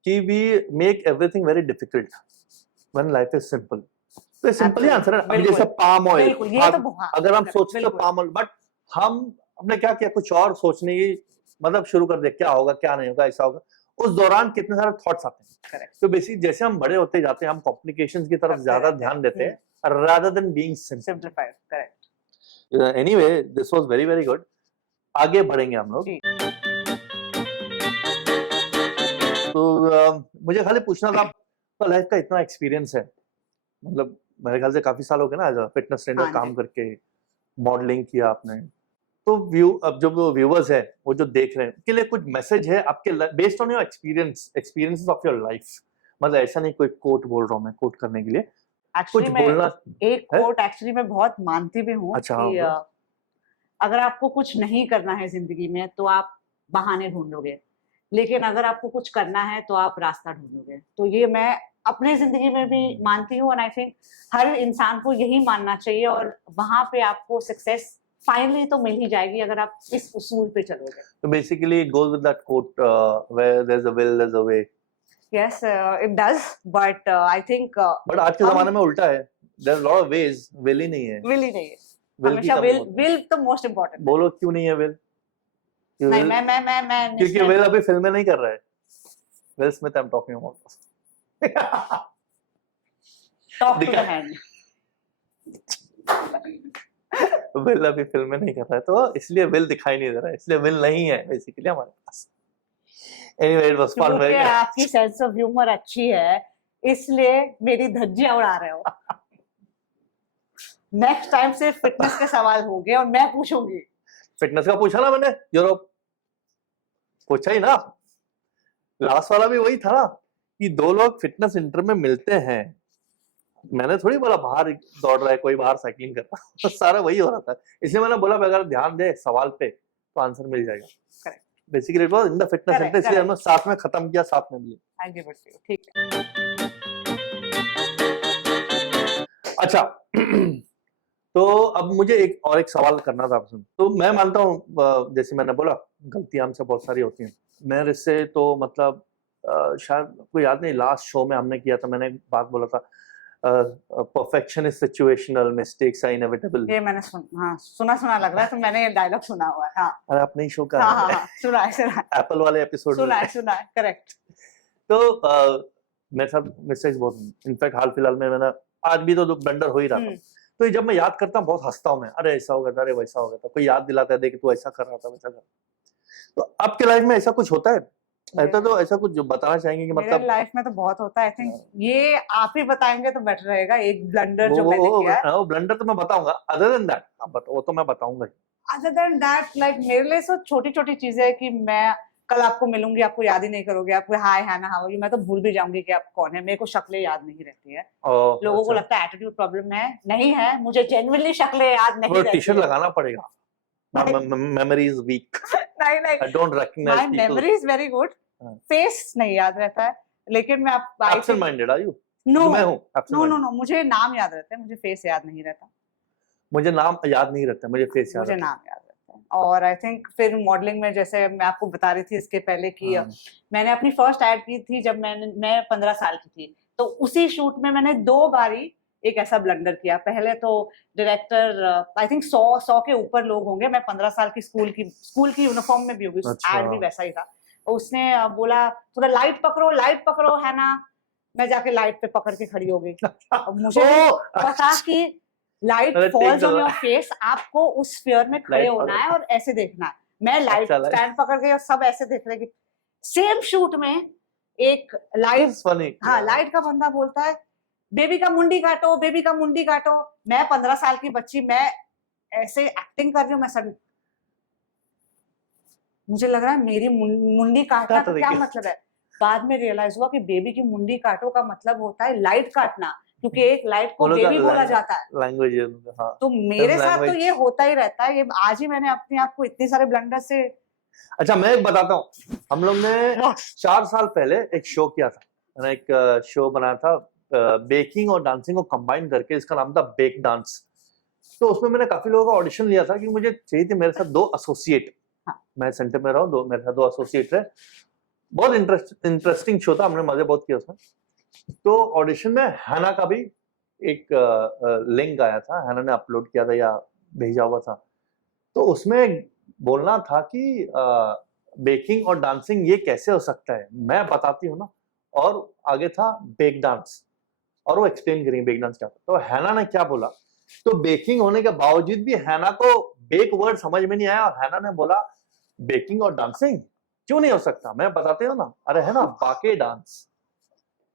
कि we make everything very difficult when life is simple. तो सिंपल ही आंसर है। अभी जैसे पाम ऑयल, अगर हम सोचते हैं पाम ऑयल, बट हम हमने क्या किया, कुछ और सोचने की मतलब शुरू कर दिया, क्या होगा क्या नहीं होगा, ऐसा होगा। उस दौरान कितने सारे थॉट्स आते हैं। तो बेसिकली जैसे हम बड़े होते जाते हैं, हम कॉम्प्लिकेशंस की तरफ ज्यादा ध्यान देते हैं rather than being simplified. Correct. Anyway, this was very very good. आगे बढ़ेंगे हम लोग। तो मुझे खाली पूछना था, आपका लाइफ का इतना एक्सपीरियंस है, मतलब मेरे ख्याल से काफी साल हो गए ना एज अ फिटनेस ट्रेनर काम करके, मॉडलिंग किया आपने, तो अब जो व्यूअर्स है वो जो देख रहे हैं उनके लिए कुछ मैसेज है आपके based on your experiences of your life? मतलब ऐसा नहीं कोई कोट बोल रहा हूँ मैं कोट करने के लिए, कुछ बोलना। एक कोट एक्चुअली मैं बहुत मानती भी हूँ कि अगर आपको कुछ नहीं करना है जिंदगी में तो आप बहाने ढूंढोगे, लेकिन अगर आपको कुछ करना है तो आप रास्ता ढूंढोगे। तो ये मैं अपने जिंदगी में भी मानती हूँ, और आई थिंक हर इंसान को यही मानना चाहिए, और वहां पे आपको सक्सेस फाइनली तो मिल ही जाएगी अगर आप इस उसूल पे चलोगे। तो basically it goes with that quote, where there is a will there is a way. Yes, it does, but I think. But आज के जमाने में उल्टा है, there are a lot of ways, will ही नहीं है। will ही नहीं है, हमेशा will तो most important। बोलो क्यों नहीं है will? नहीं, मैं क्योंकि will अभी फिल्में नहीं कर रहा है। Will Smith I'm talking about। Talk to the hand। will अभी फिल्में नहीं कर रहा है, तो इसलिए will दिखाई नहीं दे रहा है, इसलिए will नहीं है बेसिकली हमारे पास। Anyway, it was fun. क्योंकि आपकी सेंस ऑफ ह्यूमर अच्छी है, इसलिए मेरी धज्जियां उड़ा रहे हो। नेक्स्ट टाइम से फिटनेस के सवाल होंगे और मैं पूछूंगी। फिटनेस का पूछा ना मैंने, यूरोप पूछा ही ना। लास्ट वाला भी वही था ना कि दो लोग फिटनेस सेंटर में मिलते हैं। मैंने थोड़ी बोला बाहर दौड़ रहा है कोई, बाहर साइकिलिंग कर रहा है। सारा वही हो रहा था, इसलिए मैंने बोला अगर ध्यान दे सवाल पे तो आंसर मिल जाएगा। Correct, basically it was in the fitness centre, इसलिए हमने साथ में खत्म किया, साथ में मिले। थैंक यू, ठीक है। अच्छा तो अब मुझे एक सवाल करना था आपसे। तो मैं मानता हूँ, जैसे मैंने बोला गलतियां हमसे बहुत सारी होती हैं। मैं इससे तो मतलब शायद कोई याद नहीं, लास्ट शो में हमने किया था, मैंने एक बात बोला था, perfection is situational, mistakes are inevitable. ये मैंने सुना लग रहा है, तो मैंने ये डायलॉग सुना हुआ है। हाँ, अरे आप नहीं शो का? हाँ, सुना है एप्पल वाले एपिसोड सुना है, करेक्ट। तो मेरे साथ मिस्टेक्स बहुत, इनफैक्ट हाल फिलहाल में मैंने आज भी तो ब्लंडर हो ही रहा था। तो जब मैं याद करता हूँ बहुत हंसता हूँ मैं, अरे ऐसा हो गया था, अरे वैसा हो गया था। कोई याद दिलाता है, देख तू ऐसा कर रहा था, वैसा कर। तो आपके लाइफ में ऐसा कुछ होता है? ऐसा कुछ जो बताना चाहेंगे कि मतलब? लाइफ में तो बहुत होता है। आई थिंक ये आप ही बताएंगे तो बेटर रहेगा। एक ब्लंडर जो मैंने किया है, वो ब्लंडर तो मैं बताऊंगा। अदर देन दैट वो तो मैं बताऊंगा। अदर देन दैट लाइक मेरे लिए सब छोटी छोटी चीजें है कि मैं कल आपको मिलूंगी, आपको याद ही नहीं करोगे, आपको हाय हैना हाउ आर यू, मैं तो भूल भी जाऊंगी कि आप कौन है। मेरे को शक्लें याद नहीं रहती है। लोगों को लगता है एटीट्यूड प्रॉब्लम है, नहीं है। मुझे जेन्युइनली शक्लें याद नहीं रहती। टी-शर्ट लगाना पड़ेगा। Memory is weak. नहीं I don't recognise people. My memory is very good. Face नहीं याद रहता है, लेकिन मैं आप absent minded are you? No, मैं हूं नो, मुझे नाम याद रहता है, मुझे फेस याद नहीं रहता। मुझे नाम याद नहीं रहता, मुझे फेस याद मुझे नाम याद रहता है। और आई थिंक फिर मॉडलिंग में, जैसे मैं आपको बता रही थी इसके पहले कि मैंने अपनी फर्स्ट एड की थी जब मैं 15 साल की थी। तो उसी शूट में मैंने 2 बारी एक ऐसा ब्लंडर किया। पहले तो डायरेक्टर, आई थिंक 100 के ऊपर लोग होंगे, मैं 15 साल की स्कूल की यूनिफॉर्म में भी होगी। एड भी वैसा ही था। उसने बोला थोड़ा लाइट पकड़ो है ना। मैं जाके लाइट पे पकड़ के खड़ी हो गई। मुझे पता कि light falls on your face, आपको उस स्फीयर में खड़े होना है और ऐसे देखना है। मैं लाइट स्टैंड पकड़ गई और सब ऐसे देख रहे कि सेम शूट में एक लाइट का बंदा बोलता है बेबी का मुंडी काटो। मैं 15 साल की बच्ची, मैं ऐसे एक्टिंग कर रही हूँ। मैं सब, मुझे लग रहा है मेरी मुंडी काटना तो क्या मतलब है। बाद में रियलाइज हुआ कि बेबी की मुंडी काटो का मतलब होता है लाइट काटना, क्योंकि एक लाइट को बेबी बोला जाता है। लैंग्वेज। तो मेरे साथ तो ये होता ही रहता है। ये आज ही मैंने अपने आप को इतने सारे ब्लंडर से। अच्छा मैं एक बताता हूँ, हम लोग ने 4 साल पहले एक शो किया था। मैंने एक शो बनाया था बेकिंग और डांसिंग को कंबाइन करके, इसका नाम था बेक डांस। तो उसमें मैंने काफी लोगों का ऑडिशन लिया था कि मुझे चाहिए थी मेरे साथ 2 एसोसिएट। मैं सेंटर में रहा हूँ, मेरे साथ 2 एसोसिएट रहे। बहुत इंटरेस्टिंग शो था, हमने मजे बहुत किया उसमें। तो ऑडिशन में हैना का भी एक लिंक आया था, हैना ने अपलोड किया था या भेजा हुआ था। तो उसमें बोलना था कि बेकिंग और डांसिंग ये कैसे हो सकता है, मैं बताती हूँ ना। और आगे था बेक डांस, और वो एक्सप्लेन करेंगे बेक डांस क्या था। तो हैना ने क्या बोला, तो बेकिंग होने के बावजूद भी हैना को बेक वर्ड समझ में नहीं आया, और हैना ने बोला बेकिंग और डांसिंग क्यों नहीं हो सकता, मैं बताती हूँ ना। अरे है ना बाके डांस।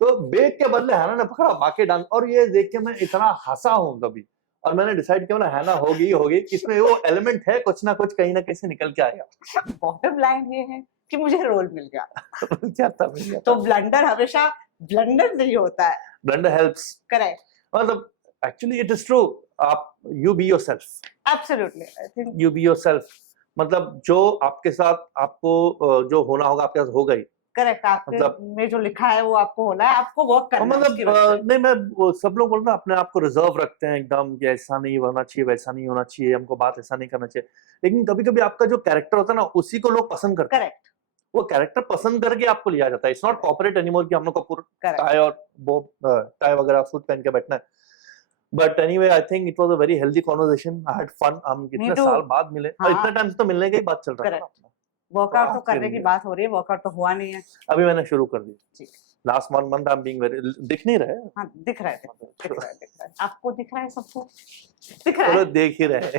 तो बेक के बदले हैना ने पकड़ा बाके डांस, और ये देख के मैं इतना हंसा हूँ कभी। और मैंने डिसाइड किया ना हैना होगी इसमें वो एलिमेंट है, कुछ ना कुछ कहीं ना कहीं से निकल के आएगा। बॉटम लाइन ये है कि मुझे रोल मिल गया। क्या था तो ब्लंडर हमेशा ब्लंडर नहीं होता है, ब्लंडर हेल्प्स। करेक्ट, मतलब एक्चुअली इट इज ट्रू। आप you be yourself, absolutely, I think you be yourself. मतलब जो आपके साथ आपको जो होना होगा आपके साथ होगा ही। करेक्ट, आपके मतलब में जो लिखा है वो आपको होना है, आपको वर्क करना है। मतलब नहीं, मैं सब लोग बोलते हैं अपने आप को रिजर्व रखते हैं एकदम कि ऐसा नहीं होना चाहिए, वैसा नहीं होना चाहिए, हमको बात ऐसा नहीं करना चाहिए। लेकिन कभी कभी आपका जो कैरेक्टर होता है ना, उसी को लोग पसंद करते हैं। करेक्ट, वो कैरेक्टर पसंद करके आपको लिया जाता है। इट्स नॉट कॉर्पोरेट एनीमोर कि हम लोग को पूरा टाई और वो टाई वगैरह सूट पहन के बैठना है। But anyway I think it was a very healthy conversation, I had fun. हम कितने साल बाद मिले, और इतने टाइम से तो मिलने की ही बात चल रहा है। वर्कआउट तो करने की बात हो रही है, वर्कआउट तो हुआ नहीं है। अभी मैंने शुरू कर दी। Last month I am being very, दिख नहीं रहे। हाँ, दिख रहा है। आपको दिख रहा है, सबको दिख रहा है। देख ही रहे।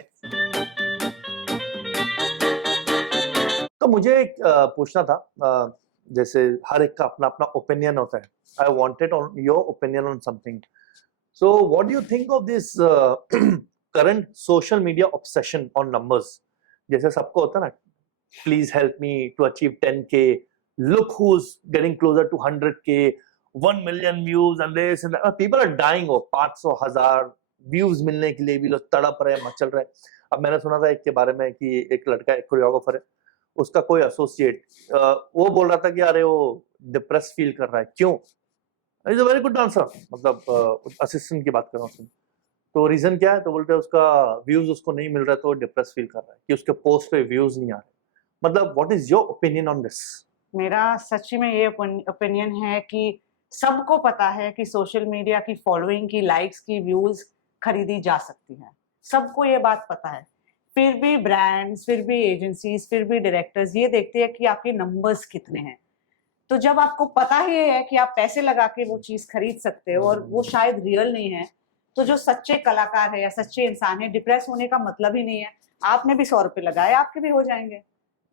तो मुझे एक पूछना था, जैसे हर एक का अपना अपना ओपिनियन होता है. I wanted on your opinion on something. So what do you think of this current social media obsession on numbers? जैसे सबको होता है ना, please help me to achieve 10K, look who's getting closer to 100K, 1 million views and this and that. People are dying of 500,000 views मिलने के लिए भी लोग तड़प रहे हैं, मचल रहे हैं. अब मैंने सुना था एक के बारे में कि एक लड़का, एक कोरियोग्राफर है, उसका कोई एसोसिएट वो बोल रहा था कि अरे वो डिप्रेस फील कर रहा है. क्यों? Is a very good dancer, मतलब असिस्टेंट की बात कर रहा हूँ. तो रीजन क्या है? तो बोलते हैं उसका व्यूज उसको नहीं मिल रहा, तो डिप्रेस फील कर रहा है कि उसके पोस्ट पे व्यूज नहीं आ रहे. मतलब what is your opinion on this? मेरा सच्ची में ये ओपिनियन है कि सबको पता है कि सोशल मीडिया की फॉलोइंग की, लाइक्स की, व्यूज खरीदी जा सकती है. सबको ये बात पता है. फिर भी ब्रांड्स, फिर भी एजेंसीज, फिर भी डायरेक्टर्स ये देखते हैं कि आपके नंबर्स कितने हैं. तो जब आपको पता ही है कि आप पैसे लगा के वो चीज खरीद सकते हो और वो शायद रियल नहीं है, तो जो सच्चे कलाकार है या सच्चे इंसान है, डिप्रेस होने का मतलब ही नहीं है. आपने भी 100 रुपए लगाए, आपके भी हो जाएंगे.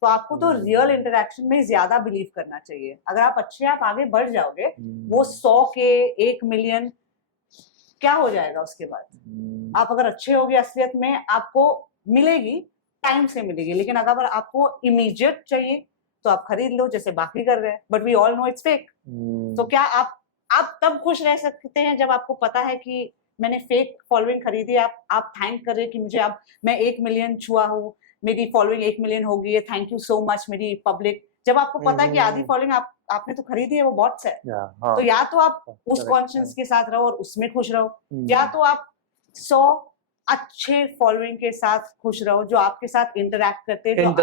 तो आपको तो रियल इंटरेक्शन में ज्यादा बिलीव करना चाहिए. अगर आप अच्छे, आप आगे बढ़ जाओगे. वो 100K, 1 मिलियन क्या हो जाएगा उसके बाद? आप अगर अच्छे होगे, असलियत में आपको मिलेगी, टाइम से मिलेगी. लेकिन अगर आपको इमीडिएट चाहिए तो आप खरीद लो, जैसे बाकी कर रहे हैं. But we all know it's fake. तो क्या आप तब खुश रह सकते हैं जब आपको पता है कि मैंने फेक फॉलोइंग खरीदी. आप थैंक कर रहे हैं कि मुझे अब मैं 1 मिलियन छुआ हूँ, मेरी फॉलोइंग 1 मिलियन हो गई है, थैंक यू सो मच मेरी पब्लिक. जब आपको पता है कि आधी फॉलोइंग आपने तो खरीदी है, वो बॉट्स है. तो या तो आप उस कॉन्शियस के साथ रहो और उसमें खुश रहो, या तो आप 100 अच्छे फॉलोइंग के साथ खुश रहो जो आपके साथ इंटरैक्ट करते हैं,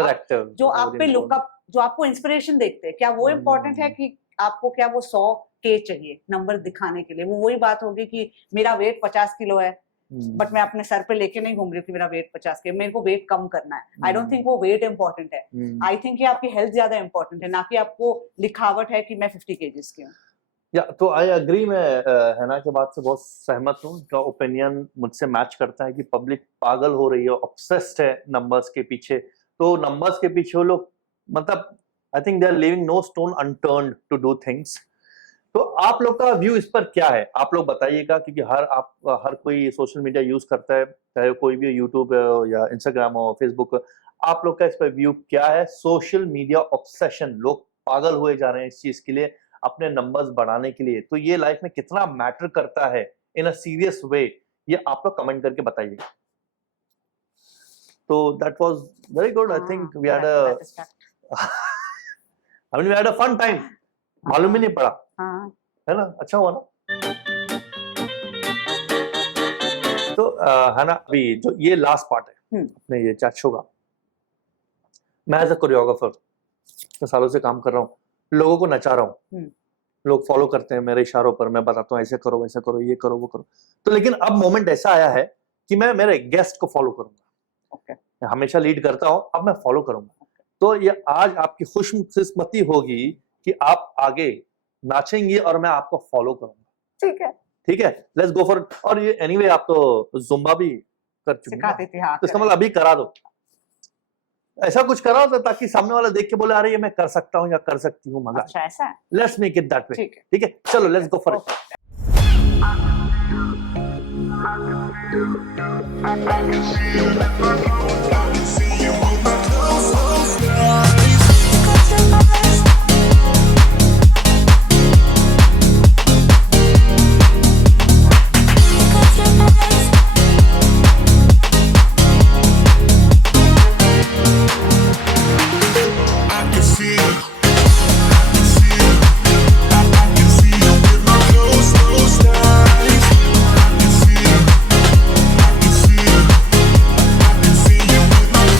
जो आप पे लुकअप, जो आपको इंस्पिरेशन देखते हैं. क्या वो इम्पोर्टेंट है कि आपको क्या वो 100K चाहिए नंबर दिखाने के लिए? वो वही बात होगी कि मेरा वेट 50 किलो है, बट मैं अपने सर पे लेके नहीं घूम रही कि मेरा वेट 50 के, मेरे को वेट कम करना है. आई डोंट थिंक वो वेट इंपॉर्टेंट है. आई थिंक कि आपकी हेल्थ ज्यादा इंपॉर्टेंट है, ना कि आपको लिखावट है कि मैं 50 kgs की हूँ. या तो आई एग्री. मैं हैना के बात से बहुत सहमत हूँ. का ओपिनियन मुझसे मैच करता है कि पब्लिक पागल हो रही है, ऑब्सेस्ड है नंबर्स के पीछे. तो नंबर्स के पीछे वो लोग, मतलब I think they are living no stone unturned to do things. तो आप लोग का व्यू इस पर क्या है? आप लोग बताइएगा, क्योंकि हर कोई सोशल मीडिया यूज करता है, चाहे कोई भी यूट्यूब या इंस्टाग्राम हो, फेसबुक. आप लोग का इस पर व्यू क्या है? सोशल मीडिया ऑब्सेशन, लोग पागल हुए जा रहे हैं इस चीज के लिए, अपने नंबर्स बढ़ाने के लिए. तो ये लाइफ में कितना मैटर करता है इन अ सीरियस वे, ये आप लोग कमेंट करके बताइएगा. तो that was very good. I think we had a fun time. मालूम ही नहीं पड़ा, है ना? अच्छा हुआ ना. तो है ना, अभी जो ये लास्ट पार्ट है अपने ये चैट शो का, मैं एज अ कोरियोग्राफर मैं सालों से काम कर रहा हूँ, लोगों को नचा रहा हूँ. लोग फॉलो करते हैं मेरे इशारों पर, मैं बताता हूँ ऐसे करो, वैसे करो, ये करो, वो करो. तो लेकिन अब मोमेंट ऐसा आया है कि मैं मेरे गेस्ट को फॉलो करूंगा. मैं हमेशा लीड करता हूँ, अब मैं फॉलो करूंगा. तो ये आज आपकी खुशकिस्मती होगी कि आप आगे नाचेंगी और मैं आपको फॉलो करूंगा. ठीक है, लेट्स गो फॉर. और ये एनीवे आप तो जुम्बा भी कर चुके हैं, तो इसका मतलब अभी करा दो. ऐसा कुछ करा दो ताकि सामने वाला देख के बोले अरे ये मैं कर सकता हूँ या कर सकती हूँ. मजा. अच्छा, ऐसा है. Let's make it that way. ठीक है, चलो let's go for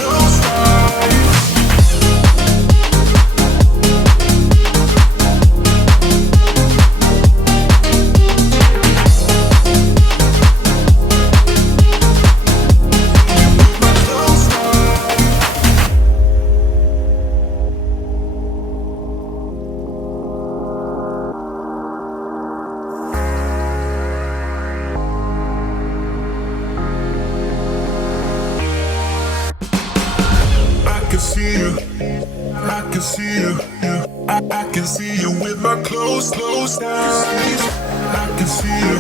Close can see you. I can see you. I can see you with my closed eyes. I can see you.